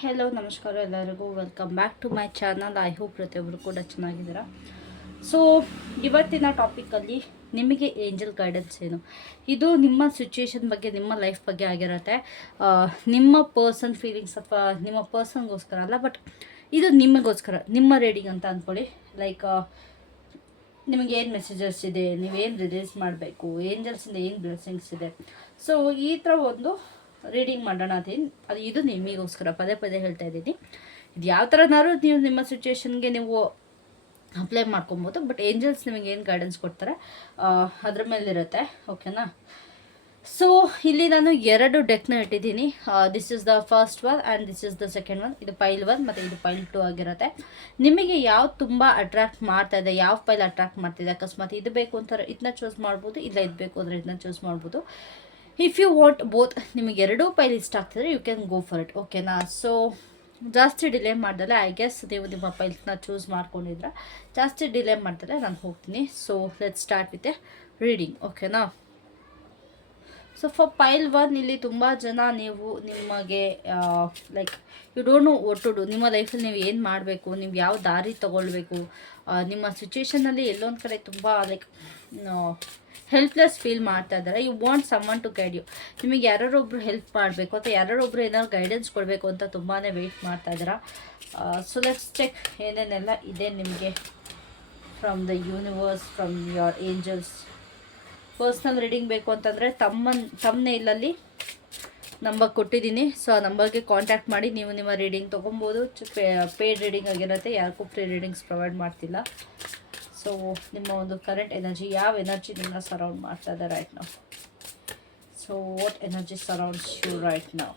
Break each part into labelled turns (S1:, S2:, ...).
S1: Hello ನಮಸ್ಕಾರ ಎಲ್ಲರಿಗೂ. Welcome back to my channel I hope ಪ್ರತಿಯೊಬ್ಬರು ಕೂಡ ಚೆನ್ನಾಗಿದ್ದೀರಾ? ಸೊ ಇವತ್ತಿನ ಟಾಪಿಕಲ್ಲಿ ನಿಮಗೆ ಏಂಜಲ್ ಗೈಡೆನ್ಸ್ ಏನು? ಇದು ನಿಮ್ಮ ಸಿಚುಯೇಷನ್ ಬಗ್ಗೆ, ನಿಮ್ಮ ಲೈಫ್ ಬಗ್ಗೆ ಆಗಿರುತ್ತೆ. ನಿಮ್ಮ ಪರ್ಸನ್ ಫೀಲಿಂಗ್ಸ್ ಅಥವಾ ನಿಮ್ಮ ಪರ್ಸನ್ಗೋಸ್ಕರ ಅಲ್ಲ ಬಟ್ ಇದು ನಿಮಗೋಸ್ಕರ, ನಿಮ್ಮ ರೀಡಿಂಗ್ ಅಂತ ಅಂದ್ಕೊಳ್ಳಿ ಲೈಕ್ ನಿಮಗೆ ಏನು ಮೆಸೇಜಸ್ ಇದೆ? ನೀವೇನು ರಿಲೀಸ್ ಮಾಡಬೇಕು? ಏಂಜಲ್ಸಿಂದ ಏನು ಬ್ಲೆಸ್ಸಿಂಗ್ಸ್ ಇದೆ? ಸೊ ಈ ಥರ ಒಂದು ರೀಡಿಂಗ್ ಮಾಡೋಣ ಅದೇ. ಅದು ಇದು ನಿಮಗೋಸ್ಕರ ಪದೇ ಪದೇ ಹೇಳ್ತಾ ಇದ್ದೀನಿ. ಇದು ಯಾವ ಥರನಾದ್ರೂ ನೀವು ನಿಮ್ಮ ಸಿಚುವೇಷನ್ಗೆ ನೀವು ಅಪ್ಲೈ ಮಾಡ್ಕೊಬೋದು. ಬಟ್ ಏಂಜಲ್ಸ್ ನಿಮಗೆ ಏನು ಗೈಡೆನ್ಸ್ ಕೊಡ್ತಾರೆ? ಅದ್ರ ಮೇಲಿರುತ್ತೆ. ಓಕೆನಾ ಸೊ ಇಲ್ಲಿ ನಾನು ಎರಡು ಡೆಕ್ನ ಇಟ್ಟಿದ್ದೀನಿ. This is the first one and this is the second one ಇದು ಪೈಲ್ ಒನ್ ಮತ್ತು ಇದು ಪೈಲ್ ಟು ಆಗಿರುತ್ತೆ. ನಿಮಗೆ ಯಾವ ತುಂಬ ಅಟ್ರಾಕ್ಟ್ ಮಾಡ್ತಾ ಇದೆ, ಯಾವ ಪೈಲ್ ಅಟ್ರಾಕ್ಟ್ ಮಾಡ್ತಿದೆ ಅಕಸ್ಮಾತ್ ಇದು ಬೇಕು ಅಂತಾರೆ, ಇದನ್ನ ಚೂಸ್ ಮಾಡ್ಬೋದು, ಇಲ್ಲ ಇದು ಬೇಕು ಅಂದರೆ ಇದನ್ನ ಚೂಸ್ ಮಾಡ್ಬೋದು. ಇಫ್ ಯು ವಾಂಟ್ ಬೋತ್ ನಿಮಗೆ ಎರಡೂ ಪೈಲ್ ಇಷ್ಟ ಆಗ್ತಿದ್ರೆ you can go for it ಓಕೆನಾ ಸೊ ಜಾಸ್ತಿ ಡಿಲೇ ಮಾಡ್ದಲೆ ಐ ಗೆಸ್ ನೀವು ನಿಮ್ಮ ಪೈಲ್ಸ್ನ ಚೂಸ್ ಮಾಡ್ಕೊಂಡಿದ್ರೆ. ಜಾಸ್ತಿ ಡಿಲೇ ಮಾಡ್ದಲೆ ನಾನು ಹೋಗ್ತೀನಿ. So let start with a reading ಓಕೆನಾ ಸೊ ಫಾರ್ ಪೈಲ್ ಒನ್ ಇಲ್ಲಿ ತುಂಬ ಜನ ನೀವು ನಿಮಗೆ like you don't know what to do ನಿಮ್ಮ ಲೈಫಲ್ಲಿ ನೀವು ಏನು ಮಾಡಬೇಕು? ನೀವು ಯಾವ ದಾರಿ ತಗೊಳ್ಬೇಕು? ನಿಮ್ಮ ಸಿಚುವೇಶನಲ್ಲಿ ಎಲ್ಲೊಂದು ಕಡೆ ತುಂಬ ಲೈಕ್ ಹೆಲ್ಪ್ಲೆಸ್ ಫೀಲ್ ಮಾಡ್ತಾ ಇದ್ದಾರೆ. You want someone to guide you ನಿಮಗೆ ಯಾರೊಬ್ಬರು ಹೆಲ್ಪ್ ಮಾಡಬೇಕು ಅಥವಾ ಯಾರೊಬ್ಬರು ಏನಾದ್ರು ಗೈಡೆನ್ಸ್ ಕೊಡಬೇಕು ಅಂತ ತುಂಬಾ ವೆಯ್ಟ್ ಮಾಡ್ತಾ ಇದ್ದೀರಾ? ಸೊ ಲೆಟ್ಸ್ ಚೆಕ್ ಏನೇನೆಲ್ಲ ಇದೆ ನಿಮಗೆ from the universe from your angels personal reading ಬೇಕು ಅಂತಂದರೆ ತಮ್ಮ ತಮ್ಮ ಇಲ್ಲಲ್ಲಿ ನಂಬರ್ ಕೊಟ್ಟಿದ್ದೀನಿ. ಸೊ ಆ ನಂಬರ್ಗೆ ಕಾಂಟ್ಯಾಕ್ಟ್ ಮಾಡಿ ನೀವು ನಿಮ್ಮ ರೀಡಿಂಗ್ ತೊಗೊಬೋದು. ಪೇಡ್ ರೀಡಿಂಗ್ ಆಗಿರುತ್ತೆ. ಯಾರಿಗೂ ಫ್ರೀ ರೀಡಿಂಗ್ಸ್ ಪ್ರೊವೈಡ್ ಮಾಡ್ತಿಲ್ಲ. ಸೊ ನಿಮ್ಮ ಒಂದು ಕರೆಂಟ್ ಎನರ್ಜಿ ಯಾವ ಎನರ್ಜಿ ನಿಮ್ಮನ್ನ ಸರೌಂಡ್ ಮಾಡ್ತಾ ಇದೆ ರೈಟ್ ನಾವು so what energy surrounds you right ನಾವು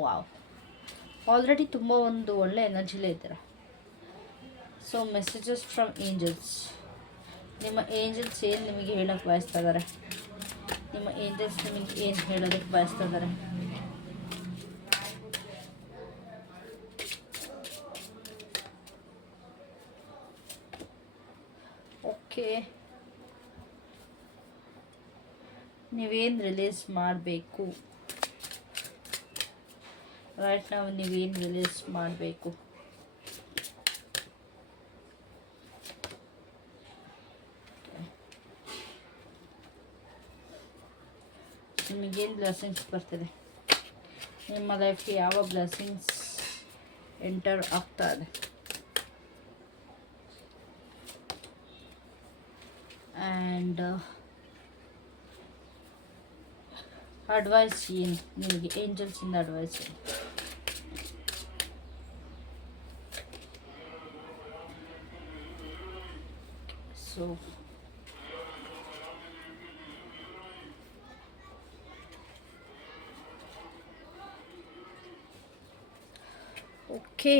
S1: ವಾವ್ ಆಲ್ರೆಡಿ ತುಂಬ ಒಂದು ಒಳ್ಳೆ ಎನರ್ಜಿಲೇ ಇದ್ದೀರ? ಸೊ ಮೆಸೇಜಸ್ ಫ್ರಮ್ ಏಂಜಲ್ಸ್ ನಿಮ್ಮ ಏಂಜಲ್ಸ್ ಏನು ನಿಮಗೆ ಹೇಳೋಕ್ಕೆ ಬಯಸ್ತಾ ಇದ್ದಾರೆ ನಿಮ್ಮ ಏಂಜಲ್ಸ್ ನಿಮಗೆ ಏನು ಹೇಳೋದಕ್ಕೆ ಬಯಸ್ತಾ ಇದ್ದಾರೆ ಓಕೆ. ನೀವೇನು ರಿಲೀಸ್ ಮಾಡಬೇಕು? ರೈಟ್ ನಾವು ನೀವೇನು ರಿಲೀಸ್ ಮಾಡಬೇಕು? ನಿಮಗೇನು ಬ್ಲೆಸ್ಸಿಂಗ್ಸ್ ಬರ್ತದೆ? ನಿಮ್ಮ ಲೈಫ್ಗೆ ಯಾವ ಬ್ಲೆಸ್ಸಿಂಗ್ಸ್ ಎಂಟರ್ ಆಗ್ತಾ ಇದೆ? ಆ್ಯಂಡ್ ಅಡ್ವೈಸ್ ಏನು? ನಿಮಗೆ ಏಂಜಲ್ಸಿಂದ ಅಡ್ವೈಸ್ ಏನು? ಸೊ ಓಕೆ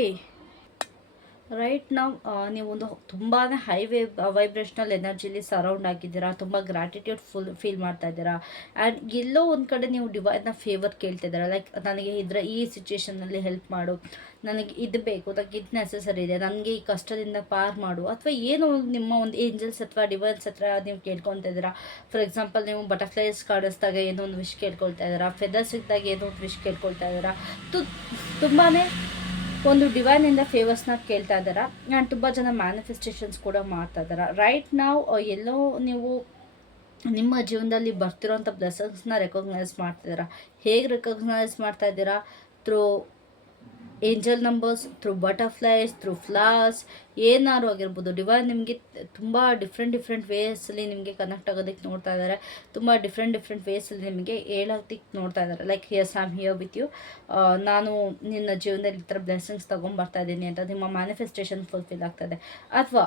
S1: ರೈಟ್ ನಾವು ಒಂದು ತುಂಬಾ ಹೈ ವೇಬ್ ವೈಬ್ರೇಷನಲ್ ಎನರ್ಜಿಲಿ ಸರೌಂಡ್ ಆಗಿದ್ದೀರಾ, ತುಂಬ ಗ್ರಾಟಿಟ್ಯೂಡ್ ಫುಲ್ ಫೀಲ್ ಮಾಡ್ತಾ ಇದ್ದೀರಾ? ಆ್ಯಂಡ್ ಎಲ್ಲೋ ಒಂದು ಕಡೆ ನೀವು ಡಿವೈನ್ನ ಫೇವರ್ ಕೇಳ್ತಾ ಇದ್ದೀರಾ ಲೈಕ್ ನನಗೆ ಇದ್ರ ಈ ಸಿಚುಯೇಷನಲ್ಲಿ ಹೆಲ್ಪ್ ಮಾಡು, ನನಗೆ ಇದು ಬೇಕು ನನಗೆ ಇದು ನೆಸೆಸರಿ ಇದೆ, ನನಗೆ ಈ ಕಷ್ಟದಿಂದ ಪಾರ್ ಮಾಡು, ಅಥವಾ ಏನೋ ನಿಮ್ಮ ಒಂದು ಏಂಜಲ್ಸ್ ಅಥವಾ ಡಿವೈನ್ಸ್ ಹತ್ರ ನೀವು ಕೇಳ್ಕೊತಾ ಇದ್ದೀರಾ? ಫಾರ್ ಎಕ್ಸಾಂಪಲ್ ನೀವು ಬಟರ್ಫ್ಲೈಸ್ ಕಾಡಿಸ್ದಾಗ ಏನೋ ಒಂದು ವಿಶ್ ಕೇಳ್ಕೊಳ್ತಾ ಇದ್ದೀರಾ ಫೆದರ್ಸ್ ಇದ್ದಾಗ ಏನೋ ಒಂದು ವಿಶ್ ಕೇಳ್ಕೊಳ್ತಾ ಇದ್ದೀರಾ? ತು ತುಂಬಾ ಒಂದು ಡಿವೈನಿಂದ ಫೇವರ್ಸ್ನ ಕೇಳ್ತಾ ಇದ್ದಾರಾ ಆ್ಯಂಡ್ ತುಂಬ ಜನ ಮ್ಯಾನಿಫೆಸ್ಟೇಷನ್ಸ್ ಕೂಡ ಮಾಡ್ತಾ ಇದ್ದಾರೆ ರೈಟ್ ನಾವು ಎಲ್ಲೋ ನೀವು ನಿಮ್ಮ ಜೀವನದಲ್ಲಿ ಬರ್ತಿರೋಂಥ ರೆಕಾಗ್ನೈಸ್ ರೆಕಗ್ನೈಸ್ ಮಾಡ್ತಿದ್ದೀರಾ ಹೇಗೆ ರೆಕಗ್ನೈಸ್ ಮಾಡ್ತಾ ಇದ್ದೀರಾ? Through angel numbers, through butterflies, through flaws ಏನಾದ್ರು ಆಗಿರ್ಬೋದು. ಡಿವೈನ್ ನಿಮಗೆ ತುಂಬ ಡಿಫ್ರೆಂಟ್ ಡಿಫ್ರೆಂಟ್ ವೇಸಲ್ಲಿ ನಿಮಗೆ ಕನೆಕ್ಟ್ ಆಗೋದಕ್ಕೆ ನೋಡ್ತಾ ಇದ್ದಾರೆ. ತುಂಬ ಡಿಫ್ರೆಂಟ್ ಡಿಫ್ರೆಂಟ್ ವೇಸಲ್ಲಿ ನಿಮಗೆ ಹೇಳೋದಕ್ಕೆ ನೋಡ್ತಾ ಇದ್ದಾರೆ. Like here's am here with you ನಾನು ನಿನ್ನ ಜೀವನದಲ್ಲಿ ಈ ಥರ ಬ್ಲೆಸ್ಸಿಂಗ್ಸ್ ತೊಗೊಂಬರ್ತಾ ಇದ್ದೀನಿ ಅಂತ ನಿಮ್ಮ ಮ್ಯಾನಿಫೆಸ್ಟೇಷನ್ ಫುಲ್ಫಿಲ್ ಆಗ್ತದೆ ಅಥವಾ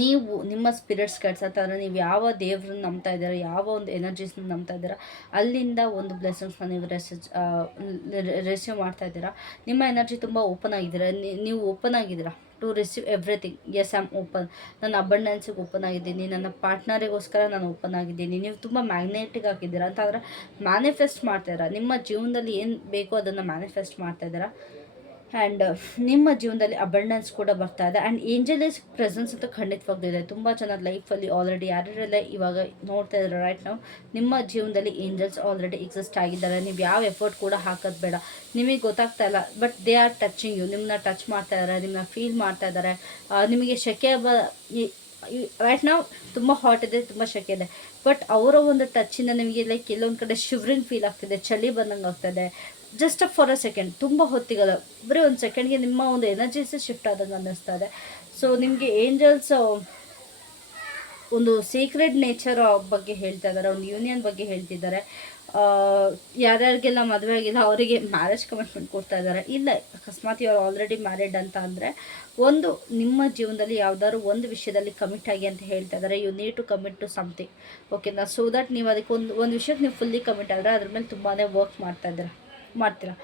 S1: ನೀವು ನಿಮ್ಮ ಸ್ಪಿರಿಟ್ಸ್ ಕೆಡ್ಸತ್ತಂದ್ರೆ ನೀವು ಯಾವ ದೇವ್ರನ್ನ ನಂಬ್ತಾ ಇದ್ದೀರ, ಯಾವ ಒಂದು ಎನರ್ಜೀಸ್ನ ನಂಬ್ತಾ ಇದ್ದೀರಾ, ಅಲ್ಲಿಂದ ಒಂದು ಬ್ಲೆಸ್ಸಿಂಗ್ಸ್ನ ನೀವು ರಿಸೀವ್ ಮಾಡ್ತಾ ಇದ್ದೀರಾ. ನಿಮ್ಮ ಎನರ್ಜಿ ತುಂಬ ಓಪನ್ ಆಗಿದ್ದೀರ. ನೀವು ಓಪನ್ ಆಗಿದ್ದೀರಾ to receive everything as am open ನನ್ನ ಅಬಂಡೆನ್ಸಿಗೆ ಓಪನ್ ಆಗಿದ್ದೀನಿ. ನನ್ನ ಪಾರ್ಟ್ನರಿಗೋಸ್ಕರ ನಾನು ಓಪನ್ ಆಗಿದ್ದೀನಿ. ನೀವು ತುಂಬ ಮ್ಯಾಗ್ನೆಟಿಕ್ ಆಗಿದ್ದೀರಾ ಅಂತಂದ್ರೆ ಮ್ಯಾನಿಫೆಸ್ಟ್ ಮಾಡ್ತಾ ಇದ್ದೀರಾ. ನಿಮ್ಮ ಜೀವನದಲ್ಲಿ ಏನು ಬೇಕೋ ಅದನ್ನು ಮ್ಯಾನಿಫೆಸ್ಟ್ ಮಾಡ್ತಾ ಇದ್ದೀರಾ. ಆ್ಯಂಡ್ ನಿಮ್ಮ ಜೀವನದಲ್ಲಿ ಅಬಂಡೆನ್ಸ್ ಕೂಡ ಬರ್ತಾ ಇದೆ. ಆ್ಯಂಡ್ ಏಂಜಲಸ್ ಪ್ರೆಸೆನ್ಸ್ ಅಂತ ಖಂಡಿತವಾಗ್ಲೂ ಇದೆ. ತುಂಬ ಚೆನ್ನಾಗಿ ಲೈಫಲ್ಲಿ ಆಲ್ರೆಡಿ ಯಾರ್ಯಾರೆಲ್ಲ ಇವಾಗ ನೋಡ್ತಾ ಇದ್ದಾರೆ ರೈಟ್ ನಾವು ನಿಮ್ಮ ಜೀವನದಲ್ಲಿ ಏಂಜಲ್ಸ್ ಆಲ್ರೆಡಿ ಎಕ್ಸಿಸ್ಟ್ ಆಗಿದ್ದಾರೆ. ನೀವು ಯಾವ ಎಫರ್ಟ್ ಕೂಡ ಹಾಕೋದು ಬೇಡ. ನಿಮಗೆ ಗೊತ್ತಾಗ್ತಾ ಇಲ್ಲ but they are touching you ನಿಮ್ಮನ್ನ ಟಚ್ ಮಾಡ್ತಾ ಇದ್ದಾರೆ ನಿಮ್ಮನ್ನ ಫೀಲ್ ಮಾಡ್ತಾ ಇದ್ದಾರೆ ನಿಮಗೆ ಶೆಕೆ ಬ ರೈಟ್ ನಾವು ತುಂಬ ಹಾಟ್ ಇದೆ, ತುಂಬ ಶೆಕೆ ಇದೆ. ಬಟ್ ಅವರ ಒಂದು ಟಚ್ಚಿಂದ ನಿಮಗೆ ಲೈಕ್ ಕೆಲವೊಂದು ಕಡೆ ಶಿವ್ರಿಂಗ್ ಫೀಲ್ ಆಗ್ತಿದೆ, ಚಳಿ ಬಂದಂಗೆ ಆಗ್ತದೆ. ಜಸ್ಟ್ ಫಾರ್ ಅ ಸೆಕೆಂಡ್ ತುಂಬ ಹೊತ್ತಿಗಲ್ಲ. ಬರೀ ಒಂದು ಸೆಕೆಂಡ್ಗೆ ನಿಮ್ಮ ಒಂದು ಎನರ್ಜೀಸ್ ಶಿಫ್ಟ್ ಆದಂಗೆ ಅನ್ನಿಸ್ತಾ ಇದೆ. ಸೊ ನಿಮಗೆ ಏಂಜಲ್ಸ್ ಒಂದು ಸೀಕ್ರೆಟ್ ನೇಚರ್ ಬಗ್ಗೆ ಹೇಳ್ತಾ ಇದ್ದಾರೆ ಒಂದು ಯೂನಿಯನ್ ಬಗ್ಗೆ ಹೇಳ್ತಿದ್ದಾರೆ. ಯಾರ್ಯಾರಿಗೆಲ್ಲ ಮದುವೆ ಆಗಿಲ್ಲ, ಅವರಿಗೆ ಮ್ಯಾರೇಜ್ ಕಮಿಟ್ಮೆಂಟ್ ಕೊಡ್ತಾ ಇದ್ದಾರೆ ಇಲ್ಲ, ಅಕಸ್ಮಾತ್ ಇವರು ಆಲ್ರೆಡಿ ಮ್ಯಾರಿಡ್ ಅಂತ ಅಂದರೆ, ಒಂದು, ನಿಮ್ಮ ಜೀವನದಲ್ಲಿ ಯಾವ್ದಾದ್ರು ಒಂದು ವಿಷಯದಲ್ಲಿ ಕಮಿಟ್ ಆಗಿ ಅಂತ ಹೇಳ್ತಾ ಇದ್ದಾರೆ you need to commit to something ಓಕೆನಾ ಸೊ ದಟ್ ನೀವು ಅದಕ್ಕೆ ಒಂದು ಒಂದು ವಿಷಯಕ್ಕೆ ನೀವು ಫುಲ್ಲಿ ಕಮಿಟ್ ಆದರೆ ಅದ್ರ ಮೇಲೆ ತುಂಬಾ ವರ್ಕ್ ಮಾಡ್ತಾ ಇದ್ದೀರಾ. ಮಾಡ್ತೀರಾ?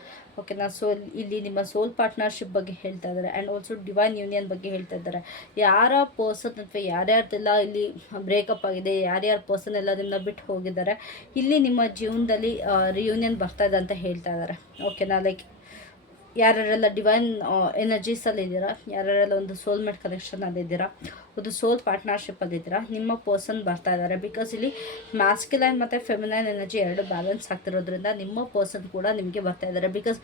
S1: ಓಕೆ ಓಕೆನಾ ಸೋಲ್, ಇಲ್ಲಿ ನಿಮ್ಮ ಸೋಲ್ ಪಾರ್ಟ್ನರ್ಶಿಪ್ ಬಗ್ಗೆ ಹೇಳ್ತಾ ಇದ್ದಾರೆ ಆ್ಯಂಡ್ ಆಲ್ಸೋ ಡಿವೈನ್ ಯೂನಿಯನ್ ಬಗ್ಗೆ ಹೇಳ್ತಾ ಇದ್ದಾರೆ. ಯಾರ ಪರ್ಸನ್ ಅಥವಾ ಯಾರ್ಯಾರ್ದೆಲ್ಲ ಇಲ್ಲಿ ಬ್ರೇಕಪ್ ಆಗಿದೆ, ಯಾರ್ಯಾರ ಪರ್ಸನ್ ಎಲ್ಲ ನಿಮ್ಮನ್ನ ಬಿಟ್ಟು ಹೋಗಿದ್ದಾರೆ, ಇಲ್ಲಿ ನಿಮ್ಮ ಜೀವನದಲ್ಲಿ ರಿಯೂನಿಯನ್ ಬರ್ತಾ ಇದೆ ಅಂತ ಹೇಳ್ತಾ ಇದ್ದಾರೆ. ಓಕೆನಾ ಲೈಕ್ ಯಾರ್ಯಾರೆಲ್ಲ ಡಿವೈನ್ ಎನರ್ಜೀಸಲ್ಲಿ ಇದ್ದೀರಾ, ಯಾರ್ಯಾರೆಲ್ಲ ಒಂದು ಸೋಲ್ಮೇಟ್ ಕನೆಕ್ಷನಲ್ಲಿ ಇದ್ದೀರಾ, ಒಂದು ಸೋಲ್ ಪಾರ್ಟ್ನರ್ಶಿಪ್ಪಲ್ಲಿ ಇದ್ದೀರಾ, ನಿಮ್ಮ ಪರ್ಸನ್ ಬರ್ತಾ ಇದ್ದಾರೆ. ಬಿಕಾಸ್ ಇಲ್ಲಿ ಮ್ಯಾಸ್ಕ್ಯುಲೈನ್ ಮತ್ತು ಫೆಮಿನೈನ್ ಎನರ್ಜಿ ಎರಡು ಬ್ಯಾಲೆನ್ಸ್ ಆಗ್ತಿರೋದ್ರಿಂದ ನಿಮ್ಮ ಪರ್ಸನ್ ಕೂಡ ನಿಮಗೆ ಬರ್ತಾ ಇದ್ದಾರೆ. ಬಿಕಾಸ್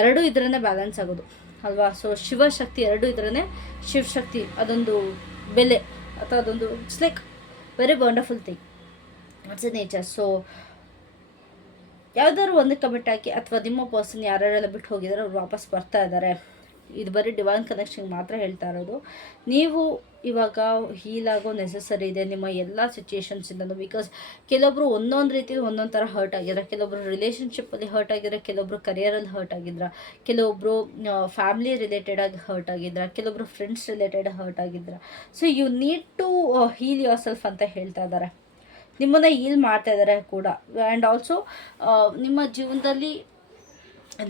S1: ಎರಡೂ ಇದ್ರೇ ಬ್ಯಾಲೆನ್ಸ್ ಆಗೋದು, ಅಲ್ವಾ? ಸೊ ಶಿವಶಕ್ತಿ ಎರಡೂ ಇದ್ರೇ ಶಿವಶಕ್ತಿ ಅದೊಂದು ಬೆಲೆ, ಅಥವಾ ಅದೊಂದು it's like very wonderful thing it's a nature so ಯಾವ್ದಾದ್ರು ಒಂದು ಕಮೆಂಟ್ ಹಾಕಿ ಅಥವಾ ನಿಮ್ಮ ಪರ್ಸನ್ ಯಾರ್ಯಾರೆಲ್ಲ ಬಿಟ್ಟು ಹೋಗಿದ್ದಾರೆ ಅವ್ರು ವಾಪಸ್ ಬರ್ತಾ ಇದ್ದಾರೆ ಇದು ಬರೀ ಡಿವೈನ್ ಕನೆಕ್ಷನ್ ಮಾತ್ರ ಹೇಳ್ತಾ ಇರೋದು. ನೀವು ಇವಾಗ ಹೀಲ್ ಆಗೋ ನೆಸೆಸರಿ ಇದೆ, ನಿಮ್ಮ ಎಲ್ಲ ಸಿಚುಯೇಷನ್ಸಿಂದಲೂ ಬಿಕಾಸ್ ಕೆಲವೊಬ್ರು ಒಂದೊಂದು ರೀತಿ ಒಂದೊಂದು ಥರ ಹರ್ಟ್ ಆಗಿದ್ದಾರೆ ಕೆಲವೊಬ್ರು ರಿಲೇಷನ್ಶಿಪ್ಪಲ್ಲಿ ಹರ್ಟ್ ಆಗಿದ್ರೆ ಕೆಲವೊಬ್ರು ಕರಿಯರಲ್ಲಿ ಹರ್ಟ್ ಆಗಿದ್ರ ಕೆಲವೊಬ್ರು ಫ್ಯಾಮಿಲಿ ರಿಲೇಟೆಡ್ ಆಗಿ ಹರ್ಟ್ ಆಗಿದ್ರ ಕೆಲವೊಬ್ರು ಫ್ರೆಂಡ್ಸ್ ರಿಲೇಟೆಡ್ ಹರ್ಟ್ ಆಗಿದ್ರ. So you need to heal yourself ಅಂತ ಹೇಳ್ತಾ ಇದ್ದಾರೆ ನಿಮ್ಮನ್ನು ಹೀಲ್ ಮಾಡ್ತಾ ಇದ್ದಾರೆ ಕೂಡ. ಆ್ಯಂಡ್ ಆಲ್ಸೋ ನಿಮ್ಮ ಜೀವನದಲ್ಲಿ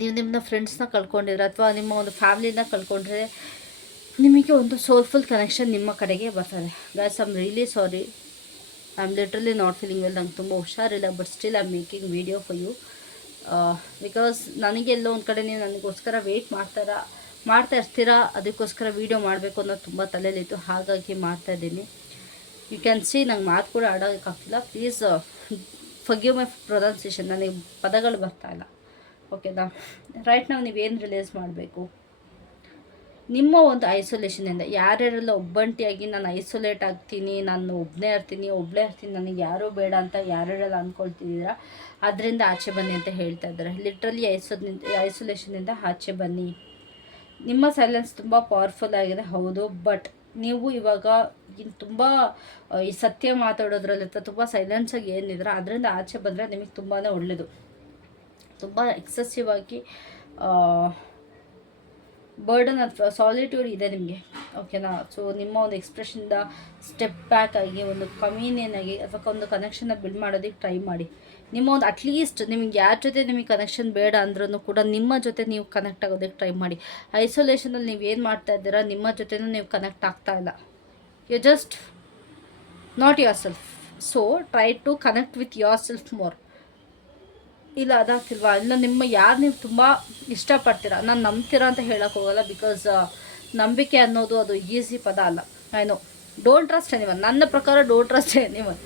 S1: ನೀವು ನಿಮ್ಮನ್ನ ಫ್ರೆಂಡ್ಸ್ನ ಕಳ್ಕೊಂಡಿದ್ರೆ ಅಥವಾ ನಿಮ್ಮ ಒಂದು ಫ್ಯಾಮಿಲಿನ ಕಳ್ಕೊಂಡ್ರೆ ನಿಮಗೆ ಒಂದು ಸೋಲ್ಫುಲ್ ಕನೆಕ್ಷನ್ ನಿಮ್ಮ ಕಡೆಗೆ ಬರ್ತದೆ. Guys I'm really sorry I am literally not feeling well ನಂಗೆ ತುಂಬ ಹುಷಾರಿಲ್ಲ but still I am making video for you because ನನಗೆ ಎಲ್ಲೋ ಒಂದು ಕಡೆ ನೀವು ನನಗೋಸ್ಕರ ವೆಯ್ಟ್ ಮಾಡ್ತಾರ ಮಾಡ್ತಾ ಇರ್ತೀರಾ, ಅದಕ್ಕೋಸ್ಕರ ವೀಡಿಯೋ ಮಾಡಬೇಕು ಅನ್ನೋದು ತುಂಬ ತಲೆಯಲ್ಲಿತ್ತು. ಹಾಗಾಗಿ ಮಾಡ್ತಾ ಇದ್ದೀನಿ. ಯು ಕ್ಯಾನ್ ಸಿ ನಂಗೆ ಮಾತು ಕೂಡ ಆಡೋಕ್ಕಾಗ್ತಿಲ್ಲ ಪ್ಲೀಸ್ ಫಗ್ಯೂ ಮೈ ಪ್ರೊನೌನ್ಸಿಯೇಷನ್ ನನಗೆ ಪದಗಳು ಬರ್ತಾ ಇಲ್ಲ. ಓಕೆನಾ ರೈಟ್ ನಾವು ನೀವೇನು ರಿಲೀಸ್ ಮಾಡಬೇಕು? ನಿಮ್ಮ ಒಂದು ಐಸೋಲೇಷನಿಂದ ಯಾರ್ಯಾರೆಲ್ಲ ಒಬ್ಬಂಟಿಯಾಗಿ ನಾನು ಐಸೋಲೇಟ್ ಆಗ್ತೀನಿ, ನಾನು ಒಬ್ಬನೇ ಇರ್ತೀನಿ ಒಬ್ಬಳೇ ಇರ್ತೀನಿ, ನನಗೆ ಯಾರೂ ಬೇಡ ಅಂತ ಯಾರ್ಯಾರೆಲ್ಲ ಅಂದ್ಕೊಳ್ತಿದ್ದೀರ ಅದರಿಂದ ಆಚೆ ಬನ್ನಿ ಅಂತ ಹೇಳ್ತಾ ಇದ್ದಾರೆ. ಲಿಟ್ರಲಿ ಐಸೋ ಐಸೋಲೇಷನಿಂದ ಆಚೆ ಬನ್ನಿ. ನಿಮ್ಮ ಸೈಲೆನ್ಸ್ ತುಂಬ ಪವರ್ಫುಲ್ ಆಗಿದೆ. ಹೌದು ಬಟ್ ನೀವು ಇವಾಗ ತುಂಬ ಈ ಸತ್ಯ ಮಾತಾಡೋದ್ರಲ್ಲಿ ತುಂಬ ಸೈಲೆನ್ಸಾಗಿ ಏನಿದ್ರೆ, ಅದರಿಂದ ಆಚೆ ಬಂದರೆ ನಿಮಗೆ ತುಂಬಾ ಒಳ್ಳೆಯದು ತುಂಬ ಎಕ್ಸೆಸಿವ್ ಆಗಿ ಬರ್ಡನ್ ಅಥವಾ ಸಾಲಿಟ್ಯೂಡ್ ಇದೆ ನಿಮಗೆ ಓಕೆನಾ ಸೊ ನಿಮ್ಮ ಒಂದು ಎಕ್ಸ್ಪ್ರೆಷನ್ದ ಸ್ಟೆಪ್ ಬ್ಯಾಕ್ ಆಗಿ, ಒಂದು ಕಮ್ಯೂನಿಯನ್ ಆಗಿ, ಅಥವಾ ಒಂದು ಕನೆಕ್ಷನ್ನ ಬಿಲ್ಡ್ ಮಾಡೋದಕ್ಕೆ ಟ್ರೈ ಮಾಡಿ. ನಿಮ್ಮ ಒಂದು ಅಟ್ಲೀಸ್ಟ್ ನಿಮಗೆ ಯಾರ ಜೊತೆ ನಿಮಗೆ ಕನೆಕ್ಷನ್ ಬೇಡ ಅಂದ್ರೂ ಕೂಡ ನಿಮ್ಮ ಜೊತೆ ನೀವು ಕನೆಕ್ಟ್ ಆಗೋದಕ್ಕೆ ಟ್ರೈ ಮಾಡಿ. ಐಸೋಲೇಷನಲ್ಲಿ ನೀವು ಏನು ಮಾಡ್ತಾ ಇದ್ದೀರಾ, ನಿಮ್ಮ ಜೊತೆನೂ ನೀವು ಕನೆಕ್ಟ್ ಆಗ್ತಾ ಇಲ್ಲ. You just not yourself so try to connect with yourself more ಇಲ್ಲ, ಅದಾಗ್ತಿಲ್ವಾ? ಇಲ್ಲ ನಿಮ್ಮ ಯಾರು ನೀವು ತುಂಬ ಇಷ್ಟಪಡ್ತೀರಾ? ನಾನು ನಂಬ್ತೀರಾ ಅಂತ ಹೇಳಕ್ಕೆ ಹೋಗಲ್ಲ ಬಿಕಾಸ್ ನಂಬಿಕೆ ಅನ್ನೋದು ಅದು ಈಸಿ ಪದ ಅಲ್ಲ. I know don't trust anyone ನನ್ನ ಪ್ರಕಾರ ಡೋಂಟ್ ಟ್ರಸ್ಟ್ ಎನಿವನ್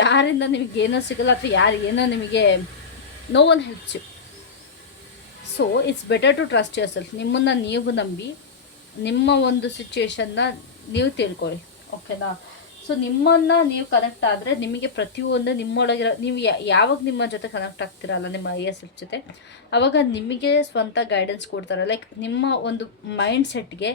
S1: ಯಾರಿಂದ ನಿಮಗೆ ಏನೋ ಸಿಗಲ್ಲ ಅಥವಾ ಯಾರು ಏನೋ ನಿಮಗೆ no one helps you so it's better to trust yourself ನಿಮ್ಮನ್ನು ನೀವು ನಂಬಿ, ನಿಮ್ಮ ಒಂದು ಸಿಚುವೇಶನ್ನ ನೀವು ತಿಳ್ಕೊಳ್ಳಿ. ಓಕೆನಾ ಸೊ ನಿಮ್ಮನ್ನು ನೀವು ಕನೆಕ್ಟ್ ಆದರೆ ನಿಮಗೆ ಪ್ರತಿಯೊಂದು ನಿಮ್ಮೊಳಗಿರೋ ನೀವು ಯಾವಾಗ ನಿಮ್ಮ ಜೊತೆ ಕನೆಕ್ಟ್ ಆಗ್ತಿರಲ್ಲ, ನಿಮ್ಮ ಐ ಎಸ್ ಎಫ್ ಜೊತೆ ಆವಾಗ ನಿಮಗೆ ಸ್ವಂತ ಗೈಡೆನ್ಸ್ ಕೊಡ್ತಾರೆ. ಲೈಕ್ ನಿಮ್ಮ ಒಂದು ಮೈಂಡ್ ಸೆಟ್ಗೆ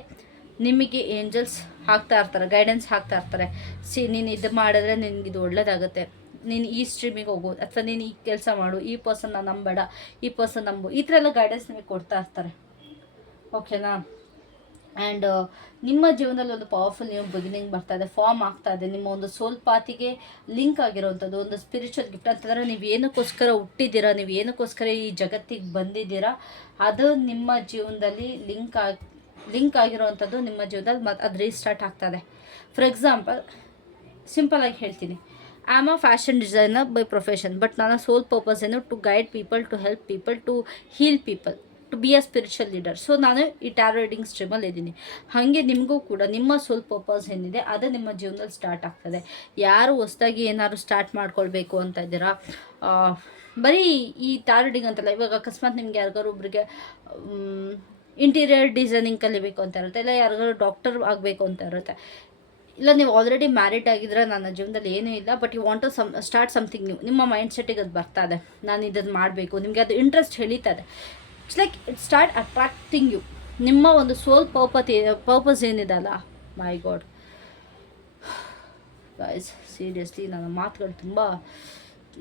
S1: ನಿಮಗೆ ಏಂಜಲ್ಸ್ ಹಾಕ್ತಾ ಇರ್ತಾರೆ ಗೈಡೆನ್ಸ್ ಹಾಕ್ತಾ ಇರ್ತಾರೆ. ಸಿ, ನೀನು ಇದು ಮಾಡಿದ್ರೆ ನಿನಗೆ ಇದು ಒಳ್ಳೇದಾಗುತ್ತೆ. ನೀನು ಈ ಸ್ಟ್ರೀಮಿಗೆ ಹೋಗು, ಅಥವಾ ನೀನು ಈ ಕೆಲಸ ಮಾಡು, ಈ ಪರ್ಸನ್ನ ನಂಬೇಡ, ಈ ಪರ್ಸನ್ ನಂಬು, ಈ ಥರ ಎಲ್ಲ ಗೈಡೆನ್ಸ್ ನಿಮಗೆ ಕೊಡ್ತಾ ಇರ್ತಾರೆ. ಓಕೆನಾ ಆ್ಯಂಡ್ ನಿಮ್ಮ ಜೀವನದಲ್ಲಿ ಒಂದು ಪವರ್ಫುಲ್ ನೀವು ಬಿಗಿನಿಂಗ್ ಬರ್ತಾ ಇದೆ ಫಾರ್ಮ್ ಆಗ್ತಾ ಇದೆ. ನಿಮ್ಮ ಒಂದು ಸೋಲ್ ಪಾತಿಗೆ ಲಿಂಕ್ ಆಗಿರೋವಂಥದ್ದು, ಒಂದು ಸ್ಪಿರಿಚುವಲ್ ಗಿಫ್ಟ್ ಅಂತಂದರೆ ನೀವು ಏನಕ್ಕೋಸ್ಕರ ಹುಟ್ಟಿದ್ದೀರಾ, ನೀವು ಏನಕ್ಕೋಸ್ಕರ ಈ ಜಗತ್ತಿಗೆ ಬಂದಿದ್ದೀರಾ, ಅದು ನಿಮ್ಮ ಜೀವನದಲ್ಲಿ ಲಿಂಕ್ ಆಗಿ ಲಿಂಕ್ ಆಗಿರೋವಂಥದ್ದು ನಿಮ್ಮ ಜೀವನದಲ್ಲಿ ಮತ್ತು ಅದು ರೀಸ್ಟಾರ್ಟ್ ಆಗ್ತದೆ. ಫಾರ್ ಎಕ್ಸಾಂಪಲ್ ಸಿಂಪಲಾಗಿ ಹೇಳ್ತೀನಿ. I am a fashion designer by profession but ನನ್ನ ಸೋಲ್ ಪರ್ಪಸ್ ಏನು to guide people to help people to heal people to be a spiritual leader so ನಾನು ಈ ಟ್ಯಾರೋ ರೀಡಿಂಗ್ ಸ್ಟ್ರೀಮಲ್ಲಿ ಇದ್ದೀನಿ. ಹಾಗೆ ನಿಮಗೂ ಕೂಡ ನಿಮ್ಮ ಸೋಲ್ ಪರ್ಪಸ್ ಏನಿದೆ, ಅದು ನಿಮ್ಮ ಜೀವನದಲ್ಲಿ ಸ್ಟಾರ್ಟ್ ಆಗ್ತದೆ. ಯಾರು ಹೊಸ್ದಾಗಿ ಏನಾದ್ರು ಸ್ಟಾರ್ಟ್ ಮಾಡ್ಕೊಳ್ಬೇಕು ಅಂತ ಇದ್ದೀರಾ? ಬರೀ ಈ ಟ್ಯಾರೋ ರೀಡಿಂಗ್ ಅಂತಲ್ಲ, ಇವಾಗ ಅಕಸ್ಮಾತ್ ನಿಮ್ಗೆ ಯಾರಿಗಾರು ಒಬ್ರಿಗೆ ಇಂಟೀರಿಯರ್ ಡಿಸೈನಿಂಗ್ ಕಲಿಬೇಕು ಅಂತ ಇರುತ್ತೆ. ಇಲ್ಲ ಯಾರಿಗಾದ್ರು ಡಾಕ್ಟರ್ ಆಗಬೇಕು ಅಂತ ಇರುತ್ತೆ. ಇಲ್ಲ, ನೀವು ಆಲ್ರೆಡಿ ಮ್ಯಾರಿಡ್ ಆಗಿದ್ರೆ ನನ್ನ ಜೀವನದಲ್ಲಿ ಏನೂ ಇಲ್ಲ but you want to some start something ನೀವು ನಿಮ್ಮ ಮೈಂಡ್ ಸೆಟ್ಟಿಗೆ ಅದು ಬರ್ತಾ ಇದೆ. ನಾನು ಇದನ್ನು ಮಾಡಬೇಕು. ನಿಮಗೆ ಅದು ಇಂಟ್ರೆಸ್ಟ್ ಇದೆ. It's like it start attracting you ನಿಮ್ಮ ಒಂದು ಸೋಲ್ ಪರ್ಪತಿ ಪರ್ಪಸ್ ಏನಿದೆ ಅಲ್ಲ ಮೈ ಗಾಡ್ ಸೀರಿಯಸ್ಲಿ ನನ್ನ ಮಾತುಗಳು ತುಂಬ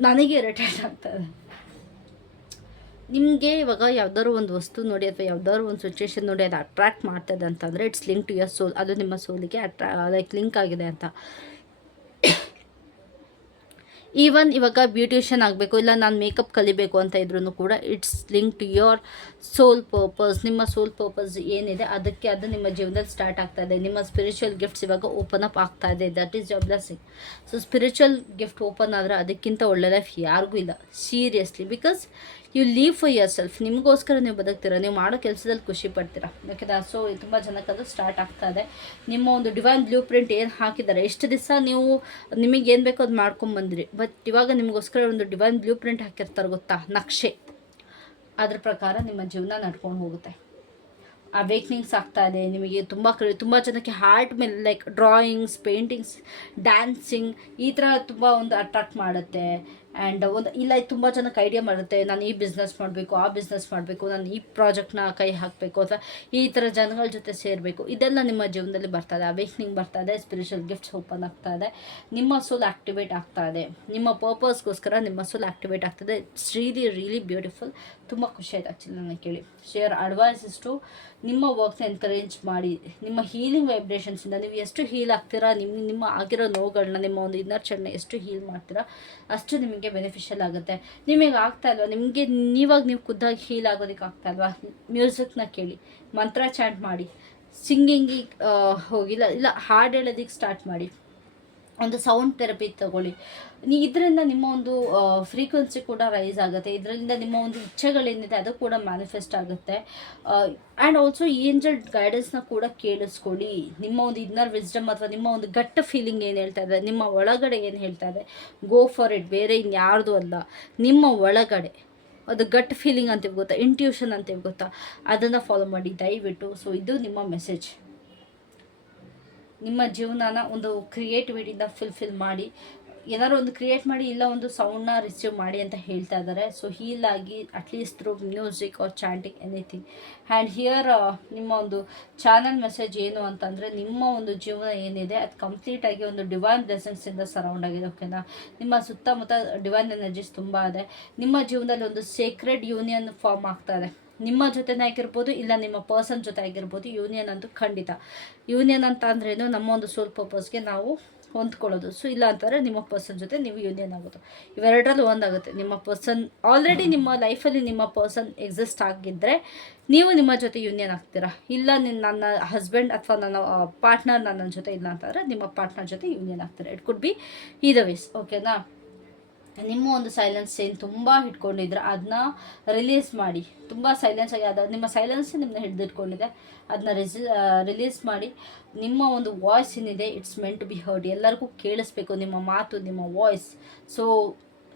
S1: ನನಗೆ ಇರಿಟೇಟ್ ಆಗ್ತದೆ ನಿಮಗೆ ಇವಾಗ ಯಾವ್ದಾದ್ರು ಒಂದು ವಸ್ತು ನೋಡಿ ಅಥವಾ ಯಾವ್ದಾದ್ರು ಒಂದು ಸಿಚುವೇಶನ್ ನೋಡಿ ಅದು ಅಟ್ರಾಕ್ಟ್ ಮಾಡ್ತದೆ ಅಂತಂದರೆ it's link to your soul ಅದು ನಿಮ್ಮ ಸೋಲಿಗೆ ಅಟ್ರಾ ಲೈಕ್ ಲಿಂಕ್ ಆಗಿದೆ ಅಂತ. ಈವನ್ ಇವಾಗ ಬ್ಯೂಟಿಷಿಯನ್ ಆಗಬೇಕು, ಇಲ್ಲ ನಾನು ಮೇಕಪ್ ಕಲಿಬೇಕು ಅಂತ ಇದ್ರೂ ಕೂಡ it's link to your soul purpose ನಿಮ್ಮ ಸೋಲ್ ಪರ್ಪಸ್ ಏನಿದೆ ಅದಕ್ಕೆ ಅದು ನಿಮ್ಮ ಜೀವನದಲ್ಲಿ ಸ್ಟಾರ್ಟ್ ಆಗ್ತಾ ಇದೆ. ನಿಮ್ಮ ಸ್ಪಿರಿಚುವಲ್ ಗಿಫ್ಟ್ಸ್ ಇವಾಗ ಓಪನ್ ಅಪ್ ಆಗ್ತಾ ಇದೆ. That is your blessing so spiritual gift open ಆದರೆ ಅದಕ್ಕಿಂತ ಒಳ್ಳೆ ಲೈಫ್ ಯಾರಿಗೂ ಇಲ್ಲ. Seriously because you live for yourself ನಿಮಗೋಸ್ಕರ ನೀವು ಬದುಕ್ತೀರ, ನೀವು ಮಾಡೋ ಕೆಲಸದಲ್ಲಿ ಖುಷಿ ಪಡ್ತೀರಾ. ಯಾಕೆಂದ್ರೆ ಸೊ ತುಂಬ ಜನಕ್ಕೆ ಅದು ಸ್ಟಾರ್ಟ್ ಆಗ್ತಾ ಇದೆ. ನಿಮ್ಮ ಒಂದು ಡಿವೈನ್ ಬ್ಲೂ ಪ್ರಿಂಟ್ ಏನು ಹಾಕಿದ್ದಾರೆ? ಎಷ್ಟು ದಿವಸ ನೀವು ನಿಮಗೆ ಏನು ಬೇಕೋ ಅದು ಮಾಡ್ಕೊಂಬಂದ್ರಿ ಬಟ್ ಇವಾಗ ನಿಮಗೋಸ್ಕರ ಒಂದು ಡಿವೈನ್ ಬ್ಲೂ ಪ್ರಿಂಟ್ ಹಾಕಿರ್ತಾರೆ ಗೊತ್ತಾ? ನಕ್ಷೆ. ಅದ್ರ ಪ್ರಕಾರ ನಿಮ್ಮ ಜೀವನ ನಡ್ಕೊಂಡು ಹೋಗುತ್ತೆ. ಅವೇಕ್ನಿಂಗ್ಸ್ ಆಗ್ತಾ ಇದೆ. ನಿಮಗೆ ತುಂಬ ಕಲಿ ತುಂಬ ಜನಕ್ಕೆ ಹಾರ್ಟ್ ಮೇಲೆ ಲೈಕ್ ಡ್ರಾಯಿಂಗ್ಸ್ ಪೇಂಟಿಂಗ್ಸ್ ಡ್ಯಾನ್ಸಿಂಗ್ ಈ ಥರ ತುಂಬ ಒಂದು ಅಟ್ರಾಕ್ಟ್ ಮಾಡುತ್ತೆ. ಆ್ಯಂಡ್ ಒಂದು, ಇಲ್ಲ ತುಂಬ ಜನಕ್ಕೆ ಐಡಿಯಾ ಮಾಡುತ್ತೆ ನಾನು ಈ ಬಿಸ್ನೆಸ್ ಮಾಡಬೇಕು, ಆ ಬಿಸ್ನೆಸ್ ಮಾಡಬೇಕು, ನಾನು ಈ ಪ್ರಾಜೆಕ್ಟ್ನ ಕೈ ಹಾಕಬೇಕು, ಅಥವಾ ಈ ಥರ ಜನಗಳ ಜೊತೆ ಸೇರಬೇಕು, ಇದೆಲ್ಲ ನಿಮ್ಮ ಜೀವನದಲ್ಲಿ ಬರ್ತಾ ಇದೆ. ಅವೇಕ್ನಿಂಗ್ ಬರ್ತಾ ಇದೆ ಸ್ಪಿರಿಚುವಲ್ ಗಿಫ್ಟ್ಸ್ ಓಪನ್ ಆಗ್ತಾ ಇದೆ, ನಿಮ್ಮ ಸೋಲ್ ಆ್ಯಕ್ಟಿವೇಟ್ ಆಗ್ತಾ ಇದೆ, ನಿಮ್ಮ ಪರ್ಪಸ್ಗೋಸ್ಕರ ನಿಮ್ಮ ಸೋಲ್ ಆ್ಯಕ್ಟಿವೇಟ್ ಆಗ್ತದೆ ಇಟ್ಸ್ ರೀಲಿ ರಿಯಲಿ ಬ್ಯೂಟಿಫುಲ್ ತುಂಬ ಖುಷಿ ಆಯ್ತು ಆ್ಯಕ್ಚುಲಿ ನನಗೆ ಕೇಳಿ. ಶೇರ್ ಅಡ್ವೈಸ್ ಇಷ್ಟು ನಿಮ್ಮ ವರ್ಕ್ನ ಎನ್ಕರೇಜ್ ಮಾಡಿ, ನಿಮ್ಮ ಹೀಲಿಂಗ್ ವೈಬ್ರೇಷನ್ಸಿಂದ ನೀವು ಎಷ್ಟು ಹೀಲ್ ಆಗ್ತೀರಾ, ನಿಮ್ಮ ನಿಮ್ಮ ಆಗಿರೋ ನೋವುಗಳನ್ನ ನಿಮ್ಮ ಒಂದು ಇನ್ನರ್ ಚೈಲ್ಡ್ನ ಎಷ್ಟು ಹೀಲ್ ಮಾಡ್ತೀರಾ, ಅಷ್ಟು ನಿಮಗೆ ಬೆನಿಫಿಷಿಯಲ್ ಆಗುತ್ತೆ. ನಿಮಗೆ ಆಗ್ತಾ ಇಲ್ವಾ? ನಿಮಗೆ ನೀವಾಗ ನೀವು ಖುದ್ದಾಗಿ ಹೀಲ್ ಆಗೋದಕ್ಕೆ ಆಗ್ತಾ ಇಲ್ವಾ? ಮ್ಯೂಸಿಕ್ನ ಕೇಳಿ, ಮಂತ್ರ ಚಾಂಟ್ ಮಾಡಿ ಸಿಂಗಿಂಗಿಗೆ ಹೋಗಿಲ್ಲ ಇಲ್ಲ ಹಾಡು ಹೇಳೋದಕ್ಕೆ ಸ್ಟಾರ್ಟ್ ಮಾಡಿ. ಒಂದು ಸೌಂಡ್ ಥೆರಪಿ ತಗೊಳ್ಳಿ. ನೀ ಇದರಿಂದ ನಿಮ್ಮ ಒಂದು ಫ್ರೀಕ್ವೆನ್ಸಿ ಕೂಡ ರೈಸ್ ಆಗುತ್ತೆ. ಇದರಿಂದ ನಿಮ್ಮ ಒಂದು ಇಚ್ಛೆಗಳೇನಿದೆ ಅದು ಕೂಡ ಮ್ಯಾನಿಫೆಸ್ಟ್ ಆಗುತ್ತೆ. ಆ್ಯಂಡ್ ಆಲ್ಸೋ ಏಂಜಲ್ ಗೈಡೆನ್ಸ್ನ ಕೂಡ ಕೇಳಿಸ್ಕೊಳ್ಳಿ. ನಿಮ್ಮ ಒಂದು ಇನ್ನರ್ ವಿಸ್ಡಮ್ ಅಥವಾ ನಿಮ್ಮ ಒಂದು ಗಟ್ಟ ಫೀಲಿಂಗ್ ಏನು ಹೇಳ್ತಾ ಇದೆ? ನಿಮ್ಮ ಒಳಗಡೆ ಏನು ಹೇಳ್ತಾ ಇದೆ? ಗೋ ಫಾರ್ ಇಟ್ ಬೇರೆ ಇನ್ಯಾರ್ದು ಅಲ್ಲ. ನಿಮ್ಮ ಒಳಗಡೆ. ಅದು ಗಟ್ ಫೀಲಿಂಗ್ ಅಂತ ಗೊತ್ತಾ ಇಂಟ್ಯೂಷನ್ ಅಂತ ಗೊತ್ತಾ ಅದನ್ನು ಫಾಲೋ ಮಾಡಿ. ದಯವಿಟ್ಟು. ಸೊ ಇದು ನಿಮ್ಮ ಮೆಸೇಜ್ ನಿಮ್ಮ ಜೀವನನ ಒಂದು ಕ್ರಿಯೇಟಿವಿಟಿಯಿಂದ ಫುಲ್ಫಿಲ್ ಮಾಡಿ, ಏನಾದ್ರು ಒಂದು ಕ್ರಿಯೇಟ್ ಮಾಡಿ ಇಲ್ಲ ಒಂದು ಸೌಂಡ್ನ ರಿಸೀವ್ ಮಾಡಿ ಅಂತ ಹೇಳ್ತಾ ಇದ್ದಾರೆ. ಸೊ ಹೀಲ್ ಆಗಿ at least through music or chanting anything and here ನಿಮ್ಮ ಒಂದು ಚಾನಲ್ ಮೆಸೇಜ್ ಏನು ಅಂತಂದರೆ, ನಿಮ್ಮ ಒಂದು ಜೀವನ ಏನಿದೆ, ಅದು ಕಂಪ್ಲೀಟಾಗಿ ಒಂದು ಡಿವೈನ್ ಬ್ಲೆಸಿಂಗ್ಸಿಂದ ಸರೌಂಡ್ ಆಗಿದೆ ಓಕೆನಾ ನಿಮ್ಮ ಸುತ್ತಮುತ್ತ ಡಿವೈನ್ ಎನರ್ಜೀಸ್ ತುಂಬ ಇದೆ. ನಿಮ್ಮ ಜೀವನದಲ್ಲಿ ಒಂದು ಸೇಕ್ರೆಡ್ ಯೂನಿಯನ್ ಫಾರ್ಮ್ ಆಗ್ತಾ ಇದೆ. ನಿಮ್ಮ ಜೊತೆನೇ ಆಗಿರ್ಬೋದು ಇಲ್ಲ ನಿಮ್ಮ ಪರ್ಸನ್ ಜೊತೆ ಆಗಿರ್ಬೋದು ಯೂನಿಯನ್ ಅಂತೂ ಖಂಡಿತ. ಯೂನಿಯನ್ ಅಂತ ಅಂದ್ರೇನು ನಮ್ಮ ಒಂದು ಸೋಲ್ ಪರ್ಪಸ್ಗೆ ನಾವು ಹೊಂದ್ಕೊಳ್ಳೋದು. ಸೊ ಇಲ್ಲ ಅಂತಂದರೆ ನಿಮ್ಮ ಪರ್ಸನ್ ಜೊತೆ ನೀವು ಯೂನಿಯನ್ ಆಗೋದು ಇವೆರಡರಲ್ಲಿ ಒಂದಾಗುತ್ತೆ. ನಿಮ್ಮ ಪರ್ಸನ್ ಆಲ್ರೆಡಿ ನಿಮ್ಮ ಲೈಫಲ್ಲಿ ನಿಮ್ಮ ಪರ್ಸನ್ ಎಕ್ಸಿಸ್ಟ್ ಆಗಿದ್ದರೆ ನೀವು ನಿಮ್ಮ ಜೊತೆ ಯೂನಿಯನ್ ಆಗ್ತೀರಾ? ಇಲ್ಲ ನಿನ್ನ ನನ್ನ ಹಸ್ಬೆಂಡ್ ಅಥವಾ ನನ್ನ ಪಾರ್ಟ್ನರ್ ನನ್ನ ಜೊತೆ ಇಲ್ಲ ಅಂತಂದರೆ ನಿಮ್ಮ ಪಾರ್ಟ್ನರ್ ಜೊತೆ ಯೂನಿಯನ್ ಆಗ್ತಾರೆ? ಇಟ್ ಕುಡ್ ಬಿ ಈ ದ ವೇಸ್ ಓಕೆನಾ ನಿಮ್ಮ ಒಂದು ಸೈಲೆನ್ಸ್ ಏನು ತುಂಬ ಹಿಡ್ಕೊಂಡಿದ್ರೆ ಅದನ್ನ ರಿಲೀಸ್ ಮಾಡಿ. ತುಂಬ ಸೈಲೆನ್ಸ್ ಆಗಿ ಅದು ನಿಮ್ಮ ಸೈಲೆನ್ಸ್ ನಿಮ್ಮನ್ನ ಹಿಡಿದಿಟ್ಕೊಂಡಿದೆ. ಅದನ್ನ ರಿಸಿ ರಿಲೀಸ್ ಮಾಡಿ. ನಿಮ್ಮ ಒಂದು ವಾಯ್ಸ್ ಏನಿದೆ it's meant to be heard ಎಲ್ಲರಿಗೂ ಕೇಳಿಸ್ಬೇಕು ನಿಮ್ಮ ಮಾತು, ನಿಮ್ಮ ವಾಯ್ಸ್ ಸೊ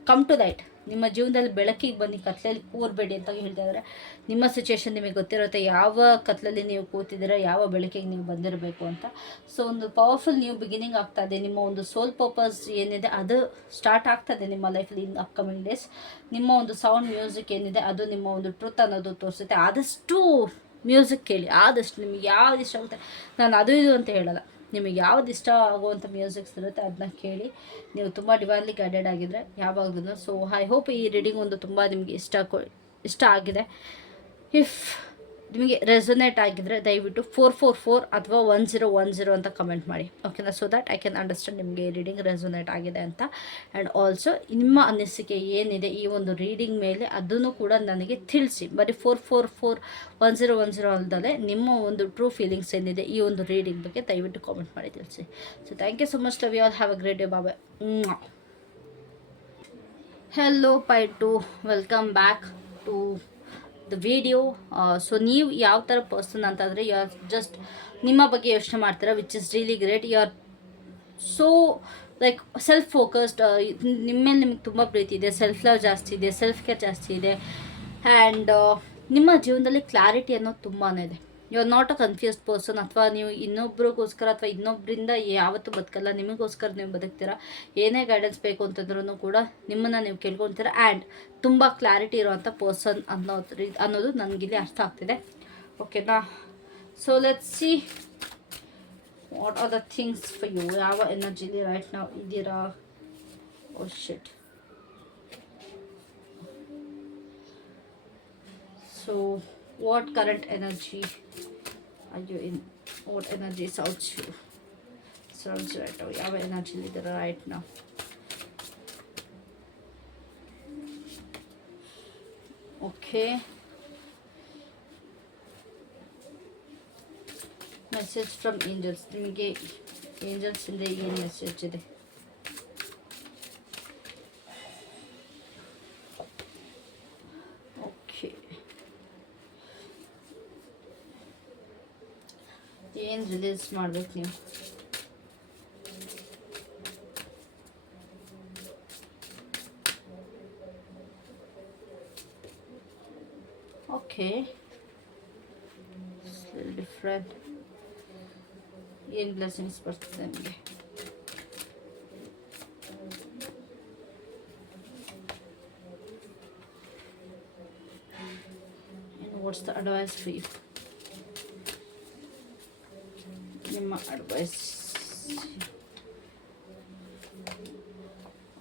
S1: ಕಮ್ ಟು ದೈಟ್ ನಿಮ್ಮ ಜೀವನದಲ್ಲಿ ಬೆಳಕಿಗೆ ಬನ್ನಿ ಕತ್ಲಲ್ಲಿ ಕೂರಬೇಡಿ ಅಂತ ಹೇಳ್ತಾ ಇದ್ದಾರೆ. ನಿಮ್ಮ ಸಿಚುವೇಶನ್ ನಿಮಗೆ ಗೊತ್ತಿರುತ್ತೆ ಯಾವ ಕತ್ಲಲ್ಲಿ ನೀವು ಕೂತಿದ್ದೀರಾ, ಯಾವ ಬೆಳಕಿಗೆ ನೀವು ಬಂದಿರಬೇಕು ಅಂತ. ಸೊ ಒಂದು ಪವರ್ಫುಲ್ ನ್ಯೂ ಬಿಗಿನಿಂಗ್ ಆಗ್ತಾ ಇದೆ. ನಿಮ್ಮ ಒಂದು ಸೋಲ್ ಪರ್ಪಸ್ ಏನಿದೆ, ಅದು ಸ್ಟಾರ್ಟ್ ಆಗ್ತದೆ ನಿಮ್ಮ ಲೈಫಲ್ಲಿ ಇನ್ ಅಪ್ಕಮಿಂಗ್ ಡೇಸ್ ನಿಮ್ಮ ಒಂದು ಸೌಂಡ್ ಮ್ಯೂಸಿಕ್ ಏನಿದೆ, ಅದು ನಿಮ್ಮ ಒಂದು ಟ್ರೂತ್ ಅನ್ನೋದು ತೋರಿಸುತ್ತೆ. ಆದಷ್ಟು ಮ್ಯೂಸಿಕ್ ಕೇಳಿ, ಆದಷ್ಟು ನಿಮಗೆ ಯಾವ್ದು ಇಷ್ಟ ಆಗುತ್ತೆ. ನಾನು ಅದು ಇದು ಅಂತ ಹೇಳಲ್ಲ. ನಿಮಗೆ ಯಾವ್ದು ಇಷ್ಟ ಆಗುವಂಥ ಮ್ಯೂಸಿಕ್ಸ್ ಇರುತ್ತೆ ಅದನ್ನ ಕೇಳಿ. ನೀವು ತುಂಬ ಡಿವೈನ್ಲಿ ಗೈಡೆಡ್ ಆಗಿದ್ರೆ ಯಾವಾಗಲೂ. ಸೊ ಐ ಹೋಪ್ ಈ ರೀಡಿಂಗ್ ಒಂದು ತುಂಬ ನಿಮಗೆ ಇಷ್ಟ ಇಷ್ಟ ಆಗಿದೆ. ಇಫ್ ನಿಮಗೆ ರೆಸೊನೇಟ್ ಆಗಿದ್ದರೆ ದಯವಿಟ್ಟು ಫೋರ್ ಫೋರ್ ಫೋರ್ ಅಥವಾ ಒನ್ ಜೀರೋ ಒನ್ ಜೀರೋ ಅಂತ ಕಮೆಂಟ್ ಮಾಡಿ. ಓಕೆನಾ so that I can understand ನಿಮಗೆ ರೀಡಿಂಗ್ ರೆಸೊನೇಟ್ ಆಗಿದೆ ಅಂತ. ಆ್ಯಂಡ್ ಆಲ್ಸೋ ನಿಮ್ಮ ಅನಿಸಿಕೆ ಏನಿದೆ ಈ ಒಂದು ರೀಡಿಂಗ್ ಮೇಲೆ ಅದನ್ನು ಕೂಡ ನನಗೆ ತಿಳಿಸಿ. ಬರೀ four four four one zero one zero ಅಲ್ದಲೆ ನಿಮ್ಮ ಒಂದು ಟ್ರೂ ಫೀಲಿಂಗ್ಸ್ ಏನಿದೆ ಈ ಒಂದು ರೀಡಿಂಗ್ ಬಗ್ಗೆ ದಯವಿಟ್ಟು ಕಾಮೆಂಟ್ ಮಾಡಿ ತಿಳಿಸಿ. So thank you so much love you all have a great day Baba. Hello pi to welcome back to the video so ನೀವು ಯಾವ ಥರ ಪರ್ಸನ್ ಅಂತಂದರೆ ಯು ಆರ್ ಜಸ್ಟ್ ನಿಮ್ಮ ಬಗ್ಗೆ ಯೋಚನೆ ಮಾಡ್ತೀರಾ which is really great you are so like self focused ನಿಮ್ಮ ಮೇಲೆ ನಿಮ್ಗೆ ತುಂಬ ಪ್ರೀತಿ ಇದೆ ಸೆಲ್ಫ್ ಲವ್ ಜಾಸ್ತಿ ಇದೆ ಸೆಲ್ಫ್ ಕೇರ್ ಜಾಸ್ತಿ ಇದೆ ಆ್ಯಂಡ್ ನಿಮ್ಮ ಜೀವನದಲ್ಲಿ ಕ್ಲಾರಿಟಿ ಅನ್ನೋದು ತುಂಬಾ ಇದೆ. You are not a confused person ಅಥವಾ ನೀವು ಇನ್ನೊಬ್ರಿಗೋಸ್ಕರ ಅಥವಾ ಇನ್ನೊಬ್ಬರಿಂದ ಯಾವತ್ತೂ ಬದುಕಲ್ಲ, ನಿಮಗೋಸ್ಕರ ನೀವು ಬದುಕ್ತೀರಾ? ಏನೇ ಗೈಡೆನ್ಸ್ ಬೇಕು ಅಂತಂದ್ರೂ ಕೂಡ ನಿಮ್ಮನ್ನು ನೀವು ಕೇಳ್ಕೊತೀರ? ಆ್ಯಂಡ್ ತುಂಬ ಕ್ಲಾರಿಟಿ ಇರುವಂಥ ಪರ್ಸನ್ ಅನ್ನೋ ಅನ್ನೋದು ನನಗಿಲ್ಲಿ ಅರ್ಥ ಆಗ್ತಿದೆ. ಓಕೆನಾ so let's see what are the things for you ಯಾವ ಎನರ್ಜಿಲಿ ರೈಟ್ ನಾವು ಇದ್ದೀರಾ? ಓ shit so what current energy are you in? What energy surrounds you? Surrounds you right now. ಯಾವ ಎನರ್ಜಿಲಿ ಇದ್ದೀರಾ ರೈಟ್ ನಾವು ಓಕೆ ಮೆಸೇಜ್ ಫ್ರಮ್ ಏಂಜಲ್ಸ್ ನಿಮಗೆ ಏಂಜಲ್ಸಿಂದ ಏನು message ಇದೆ ಓಕೆ ಏನು ರಿಲೀಸ್ ಮಾಡ್ಬೇಕು ನೀವು ಓಕೆ ಡಿಫ್ರೆಂಟ್ ಏನು ಬ್ಲೆಸ್ಸಿಂಗ್ಸ್ ಬರ್ತದೆ ನಿಮಗೆ what's the advice for you ನಿಮ್ಮ ಅಡ್ವೈಸ್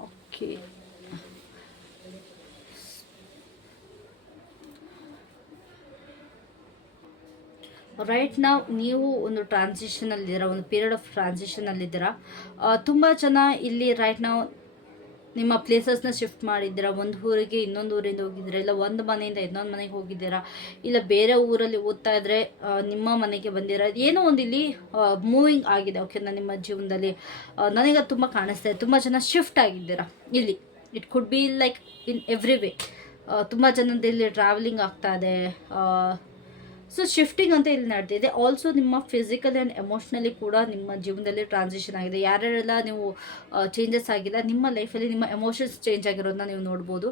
S1: ಓಕೆ ರೈಟ್ ನಾವು ನೀವು ಒಂದು ಟ್ರಾನ್ಸಿಷನಲ್ಲಿದ್ದೀರಾ ಒಂದು ಪೀರಿಯಡ್ ಆಫ್ ಟ್ರಾನ್ಸಿಷನಲ್ಲಿದ್ದೀರಾ ತುಂಬ ಜನ ಇಲ್ಲಿ ರೈಟ್ ನಾವು ನಿಮ್ಮ ಪ್ಲೇಸಸ್ನ ಶಿಫ್ಟ್ ಮಾಡಿದ್ದೀರಾ? ಒಂದು ಊರಿಗೆ ಇನ್ನೊಂದು ಊರಿಂದ ಹೋಗಿದ್ದೀರಾ? ಇಲ್ಲ ಒಂದು ಮನೆಯಿಂದ ಇನ್ನೊಂದು ಮನೆಗೆ ಹೋಗಿದ್ದೀರಾ? ಇಲ್ಲ ಬೇರೆ ಊರಲ್ಲಿ ಓದ್ತಾ ಇದ್ದರೆ ನಿಮ್ಮ ಮನೆಗೆ ಬಂದಿರ? ಏನೋ ಒಂದು ಇಲ್ಲಿ ಮೂವಿಂಗ್ ಆಗಿದೆ ಓಕೆ ನಾನು ನಿಮ್ಮ ಜೀವನದಲ್ಲಿ. ನನಗೆ ತುಂಬ ಕಾಣಿಸ್ತಾ ಇದೆ. ತುಂಬ ಜನ ಶಿಫ್ಟ್ ಆಗಿದ್ದೀರಾ? ಇಲ್ಲಿ. It could be like in every way ತುಂಬ ಜನದಲ್ಲಿ ಟ್ರಾವೆಲಿಂಗ್ ಆಗ್ತಾ ಇದೆ. ಸೊ ಶಿಫ್ಟಿಂಗ್ ಅಂತ ಇಲ್ಲಿ ನಡೆದಿದೆ. ಆಲ್ಸೋ ನಿಮ್ಮ ಫಿಸಿಕಲ್ ಆ್ಯಂಡ್ ಎಮೋಷ್ನಲಿ ಕೂಡ ನಿಮ್ಮ ಜೀವನದಲ್ಲಿ ಟ್ರಾನ್ಸಿಷನ್ ಆಗಿದೆ. ಯಾರ್ಯಾರೆಲ್ಲ ನೀವು ಚೇಂಜಸ್ ಆಗಿಲ್ಲ, ನಿಮ್ಮ ಲೈಫಲ್ಲಿ ನಿಮ್ಮ ಎಮೋಷನ್ಸ್ ಚೇಂಜ್ ಆಗಿರೋದನ್ನ ನೀವು ನೋಡ್ಬೋದು.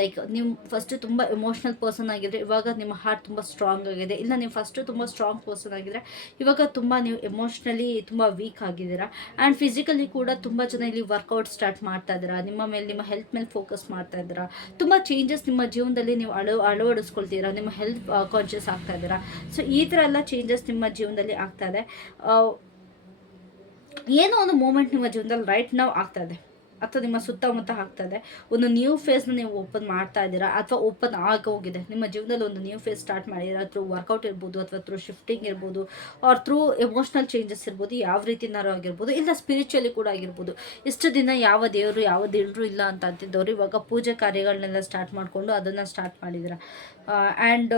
S1: ಲೈಕ್ ನೀವು ಫಸ್ಟು ತುಂಬ ಎಮೋಷ್ನಲ್ ಪರ್ಸನ್ ಆಗಿದ್ರೆ ಇವಾಗ ನಿಮ್ಮ ಹಾರ್ಟ್ ತುಂಬ ಸ್ಟ್ರಾಂಗ್ ಆಗಿದೆ. ಇಲ್ಲ, ನೀವು ಫಸ್ಟು ತುಂಬ ಸ್ಟ್ರಾಂಗ್ ಪರ್ಸನ್ ಆಗಿದ್ರೆ ಇವಾಗ ತುಂಬ ನೀವು ಎಮೋಷ್ನಲಿ ತುಂಬ ವೀಕ್ ಆಗಿದ್ದೀರಾ. ಆ್ಯಂಡ್ ಫಿಸಿಕಲಿ ಕೂಡ ತುಂಬ ಜನ ಇಲ್ಲಿ ವರ್ಕೌಟ್ ಸ್ಟಾರ್ಟ್ ಮಾಡ್ತಾ ಇದ್ದೀರಾ. ನಿಮ್ಮ ಮೇಲೆ, ನಿಮ್ಮ ಹೆಲ್ತ್ ಮೇಲೆ ಫೋಕಸ್ ಮಾಡ್ತಾ ಇದ್ದೀರಾ. ತುಂಬ ಚೇಂಜಸ್ ನಿಮ್ಮ ಜೀವನದಲ್ಲಿ ನೀವು ಅಳ, ಅಳವಡಿಸ್ಕೊಳ್ತೀರಾ. ನಿಮ್ಮ ಹೆಲ್ತ್ ಕಾನ್ಷಿಯಸ್ ಆಗ್ತಾ ಇದ್ದೀರಾ ಸೊ ಈ ಥರ ಎಲ್ಲ ಚೇಂಜಸ್ ನಿಮ್ಮ ಜೀವನದಲ್ಲಿ ಆಗ್ತಾ ಇದೆ. ಏನೋ ಒಂದು ಮೂಮೆಂಟ್ ನಿಮ್ಮ ಜೀವನದಲ್ಲಿ ರೈಟ್ ನಾವು ಆಗ್ತಾ ಇದೆ. ಅಥವಾ ನಿಮ್ಮ ಸುತ್ತಮುತ್ತ ಆಗ್ತಾ ಇದೆ. ಒಂದು ನ್ಯೂ ಫೇಸ್ನ ನೀವು ಓಪನ್ ಮಾಡ್ತಾ ಇದ್ದೀರಾ? ಅಥವಾ ಓಪನ್ ಆಗೋಗಿದೆ ನಿಮ್ಮ ಜೀವನದಲ್ಲಿ ಒಂದು ನ್ಯೂ ಫೇಸ್ ಸ್ಟಾರ್ಟ್ ಮಾಡಿದ್ದೀರಾ? ಥ್ರೂ ವರ್ಕೌಟ್ ಇರ್ಬೋದು, ಅಥವಾ ಥ್ರೂ ಶಿಫ್ಟಿಂಗ್ ಇರ್ಬೋದು ಆರ್ ಥ್ರೂ ಎಮೋಷ್ನಲ್ ಚೇಂಜಸ್ ಇರ್ಬೋದು, ಯಾವ ರೀತಿನಾರು ಆಗಿರ್ಬೋದು, ಇಲ್ಲ ಸ್ಪಿರಿಚುವಲಿ ಕೂಡ ಆಗಿರ್ಬೋದು. ಇಷ್ಟು ದಿನ ಯಾವ ದೇವರು ಯಾವ ದೇವರು ಇಲ್ಲ ಅಂತ ಅಂತಿದ್ದವರು ಇವಾಗ ಪೂಜೆ ಕಾರ್ಯಗಳನ್ನೆಲ್ಲ ಸ್ಟಾರ್ಟ್ ಮಾಡಿಕೊಂಡು ಅದನ್ನು ಸ್ಟಾರ್ಟ್ ಮಾಡಿದ್ದೀರಾ? ಆ್ಯಂಡ್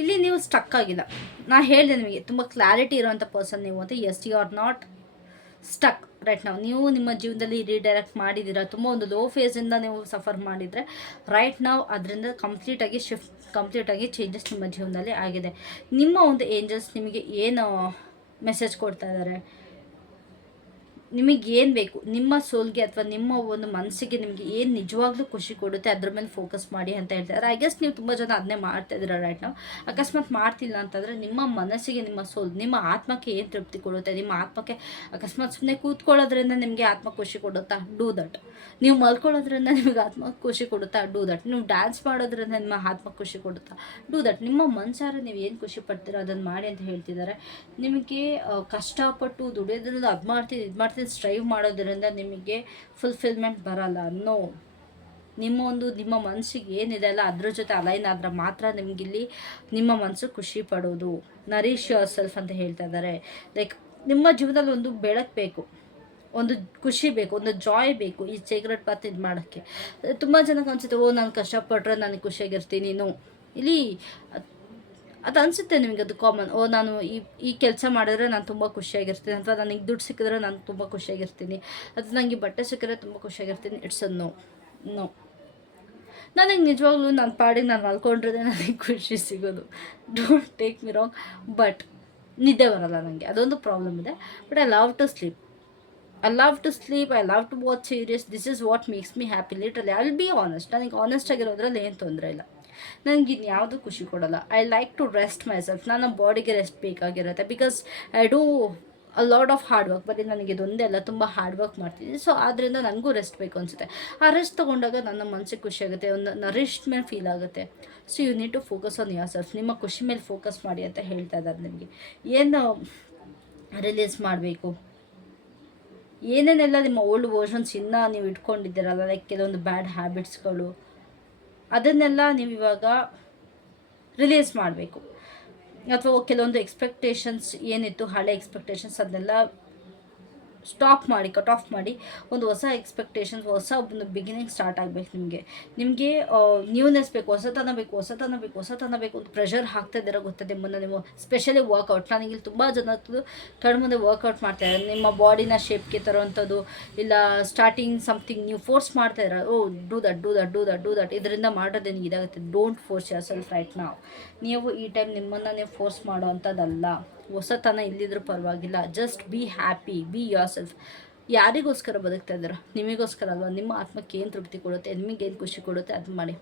S1: ಇಲ್ಲಿ ನೀವು ಸ್ಟಕ್ ಆಗಿಲ್ಲ. ನಾ ಹೇಳಿದೆ ನಿಮಗೆ, ತುಂಬ ಕ್ಲಾರಿಟಿ ಇರುವಂಥ ಪರ್ಸನ್ ನೀವು ಅಂತ as you are not stuck right ನಾವು ನೀವು ನಿಮ್ಮ ಜೀವನದಲ್ಲಿ ರೀಡೈರೆಕ್ಟ್ ಮಾಡಿದ್ದೀರಾ, ತುಂಬ ಒಂದು ಲೋ ಫೇಸಿಂದ ನೀವು ಸಫರ್ ಮಾಡಿದರೆ ರೈಟ್ ನಾವು ಅದರಿಂದ ಕಂಪ್ಲೀಟಾಗಿ ಶಿಫ್ಟ್ ಕಂಪ್ಲೀಟಾಗಿ ಚೇಂಜಸ್ ನಿಮ್ಮ ಜೀವನದಲ್ಲಿ ಆಗಿದೆ. ನಿಮ್ಮ ಒಂದು ಏಂಜಲ್ಸ್ ನಿಮಗೆ ಏನು ಮೆಸೇಜ್ ಕೊಡ್ತಾ ಇದ್ದಾರೆ ನಿಮಗೆ ಏನು ಬೇಕು? ನಿಮ್ಮ ಸೋಲ್ಗೆ ಅಥವಾ ನಿಮ್ಮ ಒಂದು ಮನಸ್ಸಿಗೆ ನಿಮಗೆ ಏನು ನಿಜವಾಗ್ಲೂ ಖುಷಿ ಕೊಡುತ್ತೆ, ಅದ್ರ ಮೇಲೆ ಫೋಕಸ್ ಮಾಡಿ ಅಂತ ಹೇಳ್ತಾರೆ. ಐ ಗೆಸ್ ನೀವು ತುಂಬ ಜನ ಅದನ್ನೇ ಮಾಡ್ತಾ ಇದ್ದೀರಾ ರೈಟ್ ನಾವು ಅಕಸ್ಮಾತ್ ಮಾಡ್ತಿಲ್ಲ ಅಂತಂದರೆ ನಿಮ್ಮ ಮನಸ್ಸಿಗೆ, ನಿಮ್ಮ ಸೋಲ್ ನಿಮ್ಮ ಆತ್ಮಕ್ಕೆ ಏನು ತೃಪ್ತಿ ಕೊಡುತ್ತೆ? ನಿಮ್ಮ ಆತ್ಮಕ್ಕೆ ಅಕಸ್ಮಾತ್ ಸುಮ್ಮನೆ ಕೂತ್ಕೊಳ್ಳೋದ್ರಿಂದ ನಿಮಗೆ ಆತ್ಮ ಖುಷಿ ಕೊಡುತ್ತಾ? ಡೂ ದಟ್ ನೀವು ಮಲ್ಕೊಳ್ಳೋದ್ರಿಂದ ನಿಮಗೆ ಆತ್ಮ ಖುಷಿ ಕೊಡುತ್ತಾ? ಡೂ ದಟ್ ನೀವು ಡ್ಯಾನ್ಸ್ ಮಾಡೋದ್ರಿಂದ ನಿಮ್ಮ ಆತ್ಮ ಖುಷಿ ಕೊಡುತ್ತಾ? ಡೂ ದಟ್ ನಿಮ್ಮ ಮನಸಾರ ನೀವು ಏನು ಖುಷಿ ಪಡ್ತೀರೋ? ಅದನ್ನು ಮಾಡಿ ಅಂತ ಹೇಳ್ತಿದ್ದಾರೆ. ನಿಮಗೆ ಕಷ್ಟಪಟ್ಟು ದುಡಿಯೋದ್ರಿಂದ ಅದು ಮಾಡ್ತೀನಿ ಇದು ಮಾಡ್ತೀನಿ ಸ್ಟ್ರೈವ್ ಮಾಡೋದ್ರಿಂದ ನಿಮಗೆ ಫುಲ್ಫಿಲ್ಮೆಂಟ್ ಬರಲ್ಲ. ನೋ ನಿಮ್ಮ ಒಂದು, ನಿಮ್ಮ ಮನಸ್ಸಿಗೆ ಏನಿದೆ ಅಲ್ಲ ಅದ್ರ ಜೊತೆ ಅಲೈನ್ ಆದರೆ ಮಾತ್ರ ನಿಮಗಿಲ್ಲಿ ನಿಮ್ಮ ಮನಸ್ಸು ಖುಷಿ ಪಡೋದು. ನರೀಶ್ ಯೋರ್ ಸೆಲ್ಫ್ ಅಂತ ಹೇಳ್ತಾ ಇದ್ದಾರೆ. ಲೈಕ್ ನಿಮ್ಮ ಜೀವನದಲ್ಲಿ ಒಂದು ಬೆಳಕು ಬೇಕು. ಒಂದು ಖುಷಿ ಬೇಕು. ಒಂದು ಜಾಯ್ ಬೇಕು ಈ ಸೀಕ್ರೆಟ್ ಪಾತ್ ಇದು ಮಾಡೋಕ್ಕೆ. ತುಂಬ ಜನಕ್ಕೆ ಅನಿಸುತ್ತೆ, ಓ, ನಾನು ಕಷ್ಟಪಟ್ಟರೆ ನನಗೆ ಖುಷಿಯಾಗಿರ್ತೀನಿ. ನೋ ಇಲ್ಲಿ ಅದ್- ಅನಿಸುತ್ತೆ ನಿಮಗೆ ಅದು ಕಾಮನ್ ಓ, ನಾನು ಈ ಈ ಕೆಲಸ ಮಾಡಿದ್ರೆ ನಾನು ತುಂಬ ಖುಷಿಯಾಗಿರ್ತೀನಿ. ಅಥವಾ ನನಗೆ ದುಡ್ಡು ಸಿಕ್ಕಿದ್ರೆ ನಾನು ತುಂಬ ಖುಷಿಯಾಗಿರ್ತೀನಿ. ಅದು ನನಗೆ ಬಟ್ಟೆ ಸಿಕ್ಕಿದ್ರೆ ತುಂಬ ಖುಷಿಯಾಗಿರ್ತೀನಿ. ಇಟ್ಸ್ ಅ ನೋ ನೋ ನನಗೆ ನಿಜವಾಗ್ಲೂ ನನ್ನ ಪಾಡಿಗೆ ನಾನು ಮಲ್ಕೊಂಡ್ರೆ ನನಗೆ ಖುಷಿ ಸಿಗೋದು. Don't take me wrong but ನಿದ್ದೆ ಬರಲ್ಲ ನನಗೆ ಅದೊಂದು ಪ್ರಾಬ್ಲಮ್ ಇದೆ. But I love to sleep I love to sleep I love to watch series this is what makes me happy literally I will be honest ನನಗೆ honest ಆಗಿರೋದ್ರಲ್ಲಿ ಏನು ತೊಂದರೆ ಇಲ್ಲ. ನನಗೆ ಇನ್ಯಾವುದು ಖುಷಿ ಕೊಡಲ್ಲ. I like to rest myself ನನ್ನ ಬಾಡಿಗೆ ರೆಸ್ಟ್ ಬೇಕಾಗಿರುತ್ತೆ. Because I do a lot of hard work ಬರೀ ನನಗೆ ಇದೊಂದೇ ಅಲ್ಲ, ತುಂಬ ಹಾರ್ಡ್ ವರ್ಕ್ ಮಾಡ್ತಿದ್ದೀನಿ. ಸೊ ಆದ್ದರಿಂದ ನನಗೂ ರೆಸ್ಟ್ ಬೇಕು ಅನಿಸುತ್ತೆ. ಆ ರೆಸ್ಟ್ ತೊಗೊಂಡಾಗ ನನ್ನ ಮನಸ್ಸಿಗೆ ಖುಷಿ ಆಗುತ್ತೆ, ಒಂದು ನರಿಷ್ಡ್ ಮೇಲೆ ಫೀಲ್ ಆಗುತ್ತೆ. So you need to focus on yourself ನಿಮ್ಮ ಖುಷಿ ಮೇಲೆ ಫೋಕಸ್ ಮಾಡಿ ಅಂತ ಹೇಳ್ತಾ ಇದ್ದಾರೆ ನಿಮಗೆ. ಏನು ರಿಲೀಸ್ ಮಾಡಬೇಕು? ಏನೇನೆಲ್ಲ ನಿಮ್ಮ ಓಲ್ಡ್ ವರ್ಷನ್ಸ್ ಇನ್ನೂ ನೀವು ಇಟ್ಕೊಂಡಿದ್ದೀರಲ್ಲ ಲೈಕ್ ಕೆಲವೊಂದು ಬ್ಯಾಡ್ ಹ್ಯಾಬಿಟ್ಸ್ಗಳು ಅದನ್ನೆಲ್ಲ ನೀವು ಇವಾಗ ರಿಲೀಸ್ ಮಾಡಬೇಕು. ಅಥವಾ ಕೆಲವೊಂದು ಎಕ್ಸ್ಪೆಕ್ಟೇಷನ್ಸ್ ಏನಿತ್ತು ಹಳೆ ಎಕ್ಸ್ಪೆಕ್ಟೇಷನ್ಸ್ ಅದನ್ನೆಲ್ಲ ಸ್ಟಾಪ್ ಮಾಡಿ ಕಟ್ ಆಫ್ ಮಾಡಿ ಒಂದು ಹೊಸ ಎಕ್ಸ್ಪೆಕ್ಟೇಷನ್ಸ್ ಹೊಸ ಒಂದು ಬಿಗಿನಿಂಗ್ ಸ್ಟಾರ್ಟ್ ಆಗಬೇಕು ನಿಮಗೆ. ನಿಮಗೆ ನ್ಯೂನೆಸ್ ಬೇಕು, ಹೊಸತನ ಬೇಕು ಹೊಸತನ ಬೇಕು ಹೊಸತನ ಬೇಕು ಒಂದು ಪ್ರೆಷರ್ ಹಾಕ್ತಾ ಇದ್ದೀರ ಗೊತ್ತದೆ ನಿಮ್ಮನ್ನು ನೀವು? ಸ್ಪೆಷಲಿ ವರ್ಕೌಟ್ ನನಗೆ ಇಲ್ಲಿ ತುಂಬ ಜನ ಕಣ್ಣು ಮುಂದೆ ವರ್ಕೌಟ್ ಮಾಡ್ತಾ ಇದ್ದಾರೆ. ನಿಮ್ಮ ಬಾಡಿನ ಶೇಪ್ಗೆ ತರುವಂಥದ್ದು, ಇಲ್ಲ ಸ್ಟಾರ್ಟಿಂಗ್ ಸಮಥಿಂಗ್ ನೀವು ಫೋರ್ಸ್ ಮಾಡ್ತಾ ಇದ್ದಾರೆ? ಓ do that do that do that do that ಇದರಿಂದ ಮಾಡೋದೇನು ಇದಾಗುತ್ತೆ. Don't force yourself right ನಾವು ನೀವು ಈ ಟೈಮ್ ನಿಮ್ಮನ್ನು ನೀವು ಫೋರ್ಸ್ ಮಾಡೋ ಅಂಥದ್ದಲ್ಲ. ಹೊಸತನ ಇಲ್ಲಿದ್ರೂ ಪರವಾಗಿಲ್ಲ. Just be happy be yourself ಯಾರಿಗೋಸ್ಕರ ಬದುಕ್ತಾ ಇದ್ದಾರೆ, ನಿಮಗೋಸ್ಕರ ಅಲ್ವಾ? ನಿಮ್ಮ ಆತ್ಮಕ್ಕೆ ಏನು ತೃಪ್ತಿ ಕೊಡುತ್ತೆ? ನಿಮಗೇನು ಖುಷಿ ಕೊಡುತ್ತೆ? ಅದು ಮಾಡಿ.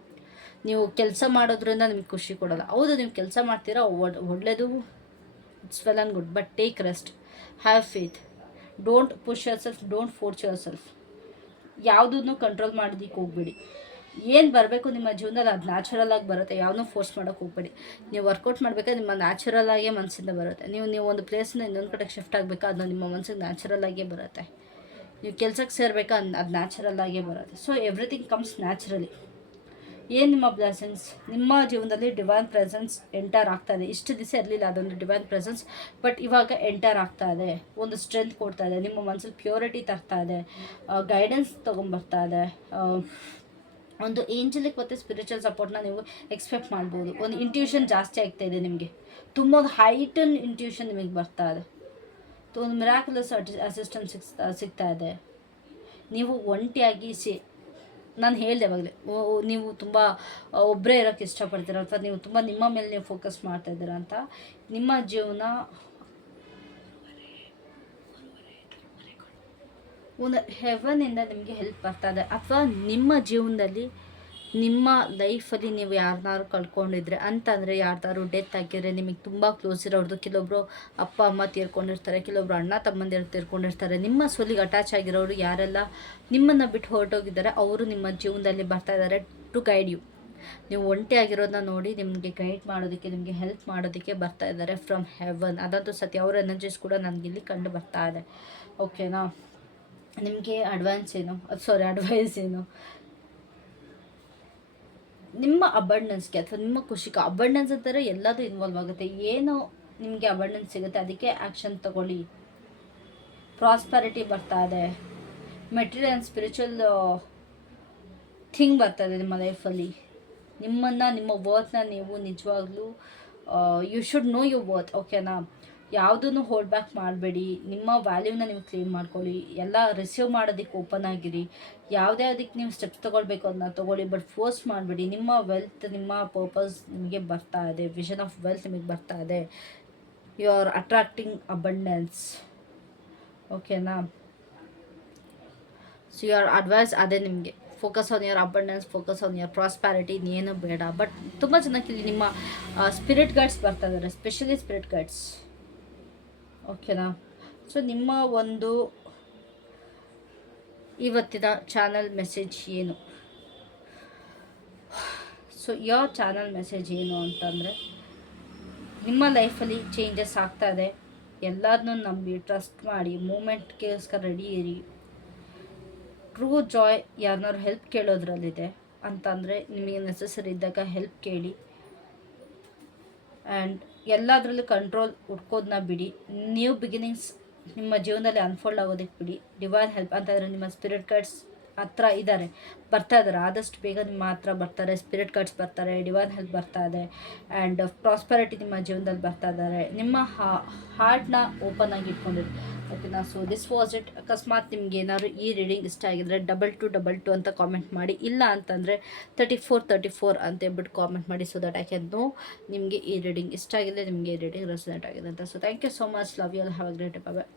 S1: ನೀವು ಕೆಲಸ ಮಾಡೋದ್ರಿಂದ ನಿಮ್ಗೆ ಖುಷಿ ಕೊಡೋಲ್ಲ. ಹೌದು, ನೀವು ಕೆಲಸ ಮಾಡ್ತೀರಾ ಒಳ್ಳೆಯದು it's well and good but take rest have faith don't push yourself don't force yourself ಯಾವುದನ್ನು ಕಂಟ್ರೋಲ್ ಮಾಡೋದಕ್ಕೆ ಹೋಗ್ಬೇಡಿ. ಏನು ಬರಬೇಕು ನಿಮ್ಮ ಜೀವನದಲ್ಲಿ ಅದು ನ್ಯಾಚುರಲ್ ಆಗಿ ಬರುತ್ತೆ ಯಾವನ್ನೂ ಫೋರ್ಸ್ ಮಾಡೋಕ್ಕೆ ಹೋಗ್ಬೇಡಿ. ನೀವು ವರ್ಕೌಟ್ ಮಾಡಬೇಕಾದ್ರೆ ನಿಮ್ಮ ನ್ಯಾಚುರಲ್ ಮನಸ್ಸಿಂದ ಬರುತ್ತೆ. ನೀವು ನೀವು ಒಂದು ಪ್ಲೇಸ್ನ ಇನ್ನೊಂದು ಕಡೆಗೆ ಶಿಫ್ಟ್ ಆಗಬೇಕಾ, ಅದು ನಿಮ್ಮ ಮನಸ್ಸಿಗೆ ನ್ಯಾಚುರಲ್ ಬರುತ್ತೆ. ನೀವು ಕೆಲಸಕ್ಕೆ ಸೇರಬೇಕಾ, ಅದು ನ್ಯಾಚುರಲ್ ಆಗೇ ಬರುತ್ತೆ. ಸೊ ಎವ್ರಿಥಿಂಗ್ ಕಮ್ಸ್ ನ್ಯಾಚುರಲಿ ಏನು ನಿಮ್ಮ ಬ್ಲೆಸನ್ಸ್ ನಿಮ್ಮ ಜೀವನದಲ್ಲಿ ಡಿವೈನ್ ಪ್ರೆಸೆನ್ಸ್ ಎಂಟರ್ ಆಗ್ತಾ ಇದೆ. ಇಷ್ಟು ದಿವಸ ಇರಲಿಲ್ಲ ಅದೊಂದು ಡಿವೈನ್ ಪ್ರೆಸೆನ್ಸ್ ಬಟ್ ಇವಾಗ ಎಂಟರ್ ಆಗ್ತಾ ಇದೆ. ಒಂದು ಸ್ಟ್ರೆಂತ್ ಕೊಡ್ತಾ ಇದೆ. ನಿಮ್ಮ ಮನಸ್ಸಲ್ಲಿ ಪ್ಯೂರಿಟಿ ತರ್ತಾ ಇದೆ. ಗೈಡೆನ್ಸ್ ತೊಗೊಂಬರ್ತಾ ಇದೆ. ಒಂದು ಏಂಜಲಿಕ್ ಮತ್ತು ಸ್ಪಿರಿಚುವಲ್ ಸಪೋರ್ಟ್ನ ನೀವು ಎಕ್ಸ್ಪೆಕ್ಟ್ ಮಾಡ್ಬೋದು. ಒಂದು ಇಂಟ್ಯೂಷನ್ ಜಾಸ್ತಿ ಆಗ್ತಾ ಇದೆ ನಿಮಗೆ. ತುಂಬ ಒಂದು ಹೈಟನ್ ಇಂಟ್ಯೂಷನ್ ನಿಮಗೆ ಬರ್ತಾ ಇದೆ. ಒಂದು ಮಿರಾಕ್ಯುಲಸ್ ಅಸಿಸ್ಟೆಂಟ್ ಸಿಕ್ಸ್ ಸಿಗ್ತಾ ಇದೆ. ನೀವು ಒಂಟಿಯಾಗಿ ಸಿ, ನಾನು ಹೇಳಿದೆ ಅವಾಗಲೇ ನೀವು ತುಂಬ ಒಬ್ಬರೇ ಇರೋಕ್ಕೆ ಇಷ್ಟಪಡ್ತೀರ, ಅಥವಾ ನೀವು ತುಂಬ ನಿಮ್ಮ ಮೇಲೆ ನೀವು ಫೋಕಸ್ ಮಾಡ್ತಾ ಇದ್ದೀರಾ ಅಂತ, ನಿಮ್ಮ ಜೀವನ ಒಂದು ಹೆವನಿಂದ ನಿಮಗೆ ಹೆಲ್ಪ್ ಬರ್ತಾ ಇದೆ ಅಥವಾ ನಿಮ್ಮ ಜೀವನದಲ್ಲಿ ನಿಮ್ಮ ಲೈಫಲ್ಲಿ ನೀವು ಯಾರನ್ನಾರು ಕಳ್ಕೊಂಡಿದ್ರೆ, ಅಂತಂದರೆ ಯಾರ್ದಾರು ಡೆತ್ ಆಗಿದ್ರೆ ನಿಮಗೆ ತುಂಬ ಕ್ಲೋಸ್ ಇರೋರ್ದು. ಕೆಲವೊಬ್ರು ಅಪ್ಪ, ಅಮ್ಮ ತೀರ್ಕೊಂಡಿರ್ತಾರೆ, ಕೆಲವೊಬ್ರು ಅಣ್ಣ, ತಮ್ಮಂದಿರು ತೀರ್ಕೊಂಡಿರ್ತಾರೆ. ನಿಮ್ಮ ಸೊಲಿಗೆ ಅಟ್ಯಾಚ್ ಆಗಿರೋರು ಯಾರೆಲ್ಲ ನಿಮ್ಮನ್ನು ಬಿಟ್ಟು ಹೊರಟೋಗಿದ್ದಾರೆ, ಅವರು ನಿಮ್ಮ ಜೀವನದಲ್ಲಿ ಬರ್ತಾ ಇದ್ದಾರೆ ಟು ಗೈಡ್ ಯು ನೀವು ಒಂಟಿ ಆಗಿರೋದನ್ನ ನೋಡಿ ನಿಮಗೆ ಗೈಡ್ ಮಾಡೋದಕ್ಕೆ, ನಿಮಗೆ ಹೆಲ್ಪ್ ಮಾಡೋದಕ್ಕೆ ಬರ್ತಾ ಇದ್ದಾರೆ ಫ್ರಮ್ ಹೆವನ್ ಅದಂತೂ ಸತ್ಯ. ಅವ್ರ ಎನರ್ಜೀಸ್ ಕೂಡ ನನಗಿಲ್ಲಿ ಕಂಡು ಬರ್ತಾ ಇದೆ. ಓಕೆನಾ ನಿಮಗೆ ಅಡ್ವಾನ್ಸ್ ಏನು? ಸಾರಿ ಅಡ್ವೈಸ್ ಏನು? ನಿಮ್ಮ ಅಬಂಡೆನ್ಸ್ಗೆ ಅಥವಾ ನಿಮ್ಮ ಖುಷಿಗೆ ಅಬಂಡೆನ್ಸ್ ಅಂತಾರೆ ಎಲ್ಲದೂ ಇನ್ವಾಲ್ವ್ ಆಗುತ್ತೆ. ಏನು ನಿಮಗೆ ಅಬಂಡೆನ್ಸ್ ಸಿಗುತ್ತೆ, ಅದಕ್ಕೆ ಆ್ಯಕ್ಷನ್ ತಗೊಳ್ಳಿ. ಪ್ರಾಸ್ಪರಿಟಿ ಬರ್ತಾ ಇದೆ. ಮೆಟೀರಿಯಲ್ ಆ್ಯಂಡ್ ಸ್ಪಿರಿಚುವಲ್ ಥಿಂಗ್ ಬರ್ತಾ ಇದೆ ನಿಮ್ಮ ಲೈಫಲ್ಲಿ ನಿಮ್ಮನ್ನು, ನಿಮ್ಮ ವರ್ತ್ನ ನೀವು ನಿಜವಾಗ್ಲೂ you should know you worth ಓಕೆನಾ ಯಾವುದನ್ನು ಹೋಲ್ಡ್ ಬ್ಯಾಕ್ ಮಾಡಬೇಡಿ, ನಿಮ್ಮ ವ್ಯಾಲ್ಯೂನ ನೀವು ಕ್ಲೀನ್ ಮಾಡ್ಕೊಳ್ಳಿ, ಎಲ್ಲ ರಿಸೀವ್ ಮಾಡೋದಕ್ಕೆ ಓಪನ್ ಆಗಿರಿ. ಯಾವುದೇ ಅದಕ್ಕೆ ನೀವು ಸ್ಟೆಪ್ಸ್ ತೊಗೊಳ್ಬೇಕು ಅದನ್ನ ತೊಗೊಳ್ಳಿ ಬಟ್ ಫೋರ್ಸ್ ಮಾಡಬೇಡಿ. ನಿಮ್ಮ ವೆಲ್ತ್ ನಿಮ್ಮ ಪರ್ಪಸ್ ನಿಮಗೆ ಬರ್ತಾ ಇದೆ ವಿಷನ್ ಆಫ್ ವೆಲ್ತ್ ನಿಮಗೆ ಬರ್ತಾ ಇದೆ. ಯು ಆರ್ ಅಟ್ರಾಕ್ಟಿಂಗ್ ಅಬಂಡೆನ್ಸ್ ಓಕೆನಾ ಸೊ ಯು ಅಡ್ವೈಸ್ ಅದೇ ನಿಮಗೆ. Focus on your abundance focus on your prosperity ಇನ್ನೇನು ಬೇಡ. ಬಟ್ ತುಂಬ ಇಲ್ಲಿ ನಿಮ್ಮ ಸ್ಪಿರಿಟ್ ಗೈಡ್ಸ್ ಬರ್ತಾ ಇದ್ದಾರೆ ಸ್ಪೆಷಲಿ ಸ್ಪಿರಿಟ್ ಗೈಡ್ಸ್ ಓಕೆನಾ? ಸೊ ನಿಮ್ಮ ಒಂದು ಇವತ್ತಿನ ಚಾನಲ್ ಮೆಸೇಜ್ ಏನು? ಸೊ ಯಾವ ಚಾನಲ್ ಮೆಸೇಜ್ ಏನು ಅಂತಂದರೆ, ನಿಮ್ಮ ಲೈಫಲ್ಲಿ ಚೇಂಜಸ್ ಆಗ್ತಾ ಇದೆ. ಎಲ್ಲದನ್ನೂ ನಂಬಿ ಟ್ರಸ್ಟ್ ಮಾಡಿ ಮೂಮೆಂಟ್ಗೋಸ್ಕರ ರೆಡಿ ಇರಿ. ಟ್ರೂ ಜಾಯ್ ಯಾರನ್ನಾರು ಹೆಲ್ಪ್ ಕೇಳೋದ್ರಲ್ಲಿದೆ ಅಂತಂದರೆ, ನಿಮಗೆ ನೆಸಸರಿ ಇದ್ದಾಗ ಹೆಲ್ಪ್ ಕೇಳಿ. ಆ್ಯಂಡ್ ಎಲ್ಲದರಲ್ಲೂ ಕಂಟ್ರೋಲ್ ಹುಡ್ಕೋದನ್ನ ಬಿಡಿ. ನ್ಯೂ ಬಿಗಿನಿಂಗ್ಸ್ ನಿಮ್ಮ ಜೀವನದಲ್ಲಿ ಅನ್ಫೋಲ್ಡ್ ಆಗೋದಕ್ಕೆ ಬಿಡಿ. ಡಿವೈನ್ ಹೆಲ್ಪ್ ಅಂತಂದರೆ ನಿಮ್ಮ ಸ್ಪಿರಿಟ್ ಕಾರ್ಡ್ಸ್ ಹತ್ರ ಇದ್ದಾರೆ ಬರ್ತಾ ಇದ್ದಾರೆ ಆದಷ್ಟು ಬೇಗ ನಿಮ್ಮ ಹತ್ರ ಬರ್ತಾರೆ. ಸ್ಪಿರಿಟ್ ಕಾರ್ಡ್ಸ್ ಬರ್ತಾರೆ. ಡಿವೈನ್ ಹೆಲ್ಪ್ ಬರ್ತಾ ಇದೆ. ಆ್ಯಂಡ್ ಪ್ರಾಸ್ಪರಿಟಿ ನಿಮ್ಮ ಜೀವನದಲ್ಲಿ ಬರ್ತಾ ಇದ್ದಾರೆ ನಿಮ್ಮ ಹಾರ್ಟ್ನ ಓಪನ್ ಆಗಿ ಇಟ್ಕೊಂಡಿರಿ. ಓಕೆನಾ ಸೊ ದಿಸ್ ವಾಸ್ ಇಟ್ ಅಕಸ್ಮಾತ್ ನಿಮ್ಗೆ ಏನಾದ್ರು ಈ ರೀಡಿಂಗ್ ಇಷ್ಟ ಆಗಿದ್ರೆ ಡಬಲ್ ಟು ಡಬಲ್ ಟು ಅಂತ ಕಾಮೆಂಟ್ ಮಾಡಿ, ಇಲ್ಲ ಅಂತಂದರೆ ತರ್ಟಿ ಫೋರ್ ತರ್ಟಿ ಫೋರ್ ಅಂತ ಹೇಳ್ಬಿಟ್ಟು ಕಾಮೆಂಟ್ ಮಾಡಿ so that I can know ನಿಮಗೆ ಈ ರೀಡಿಂಗ್ ಇಷ್ಟ ಆಗಿದೆ ನಿಮಗೆ ಈ ರೀಡಿಂಗ್ ರೆಸಿಡೆಂಟ್ ಆಗಿದೆ ಅಂತ. So thank you so much love you have a great bye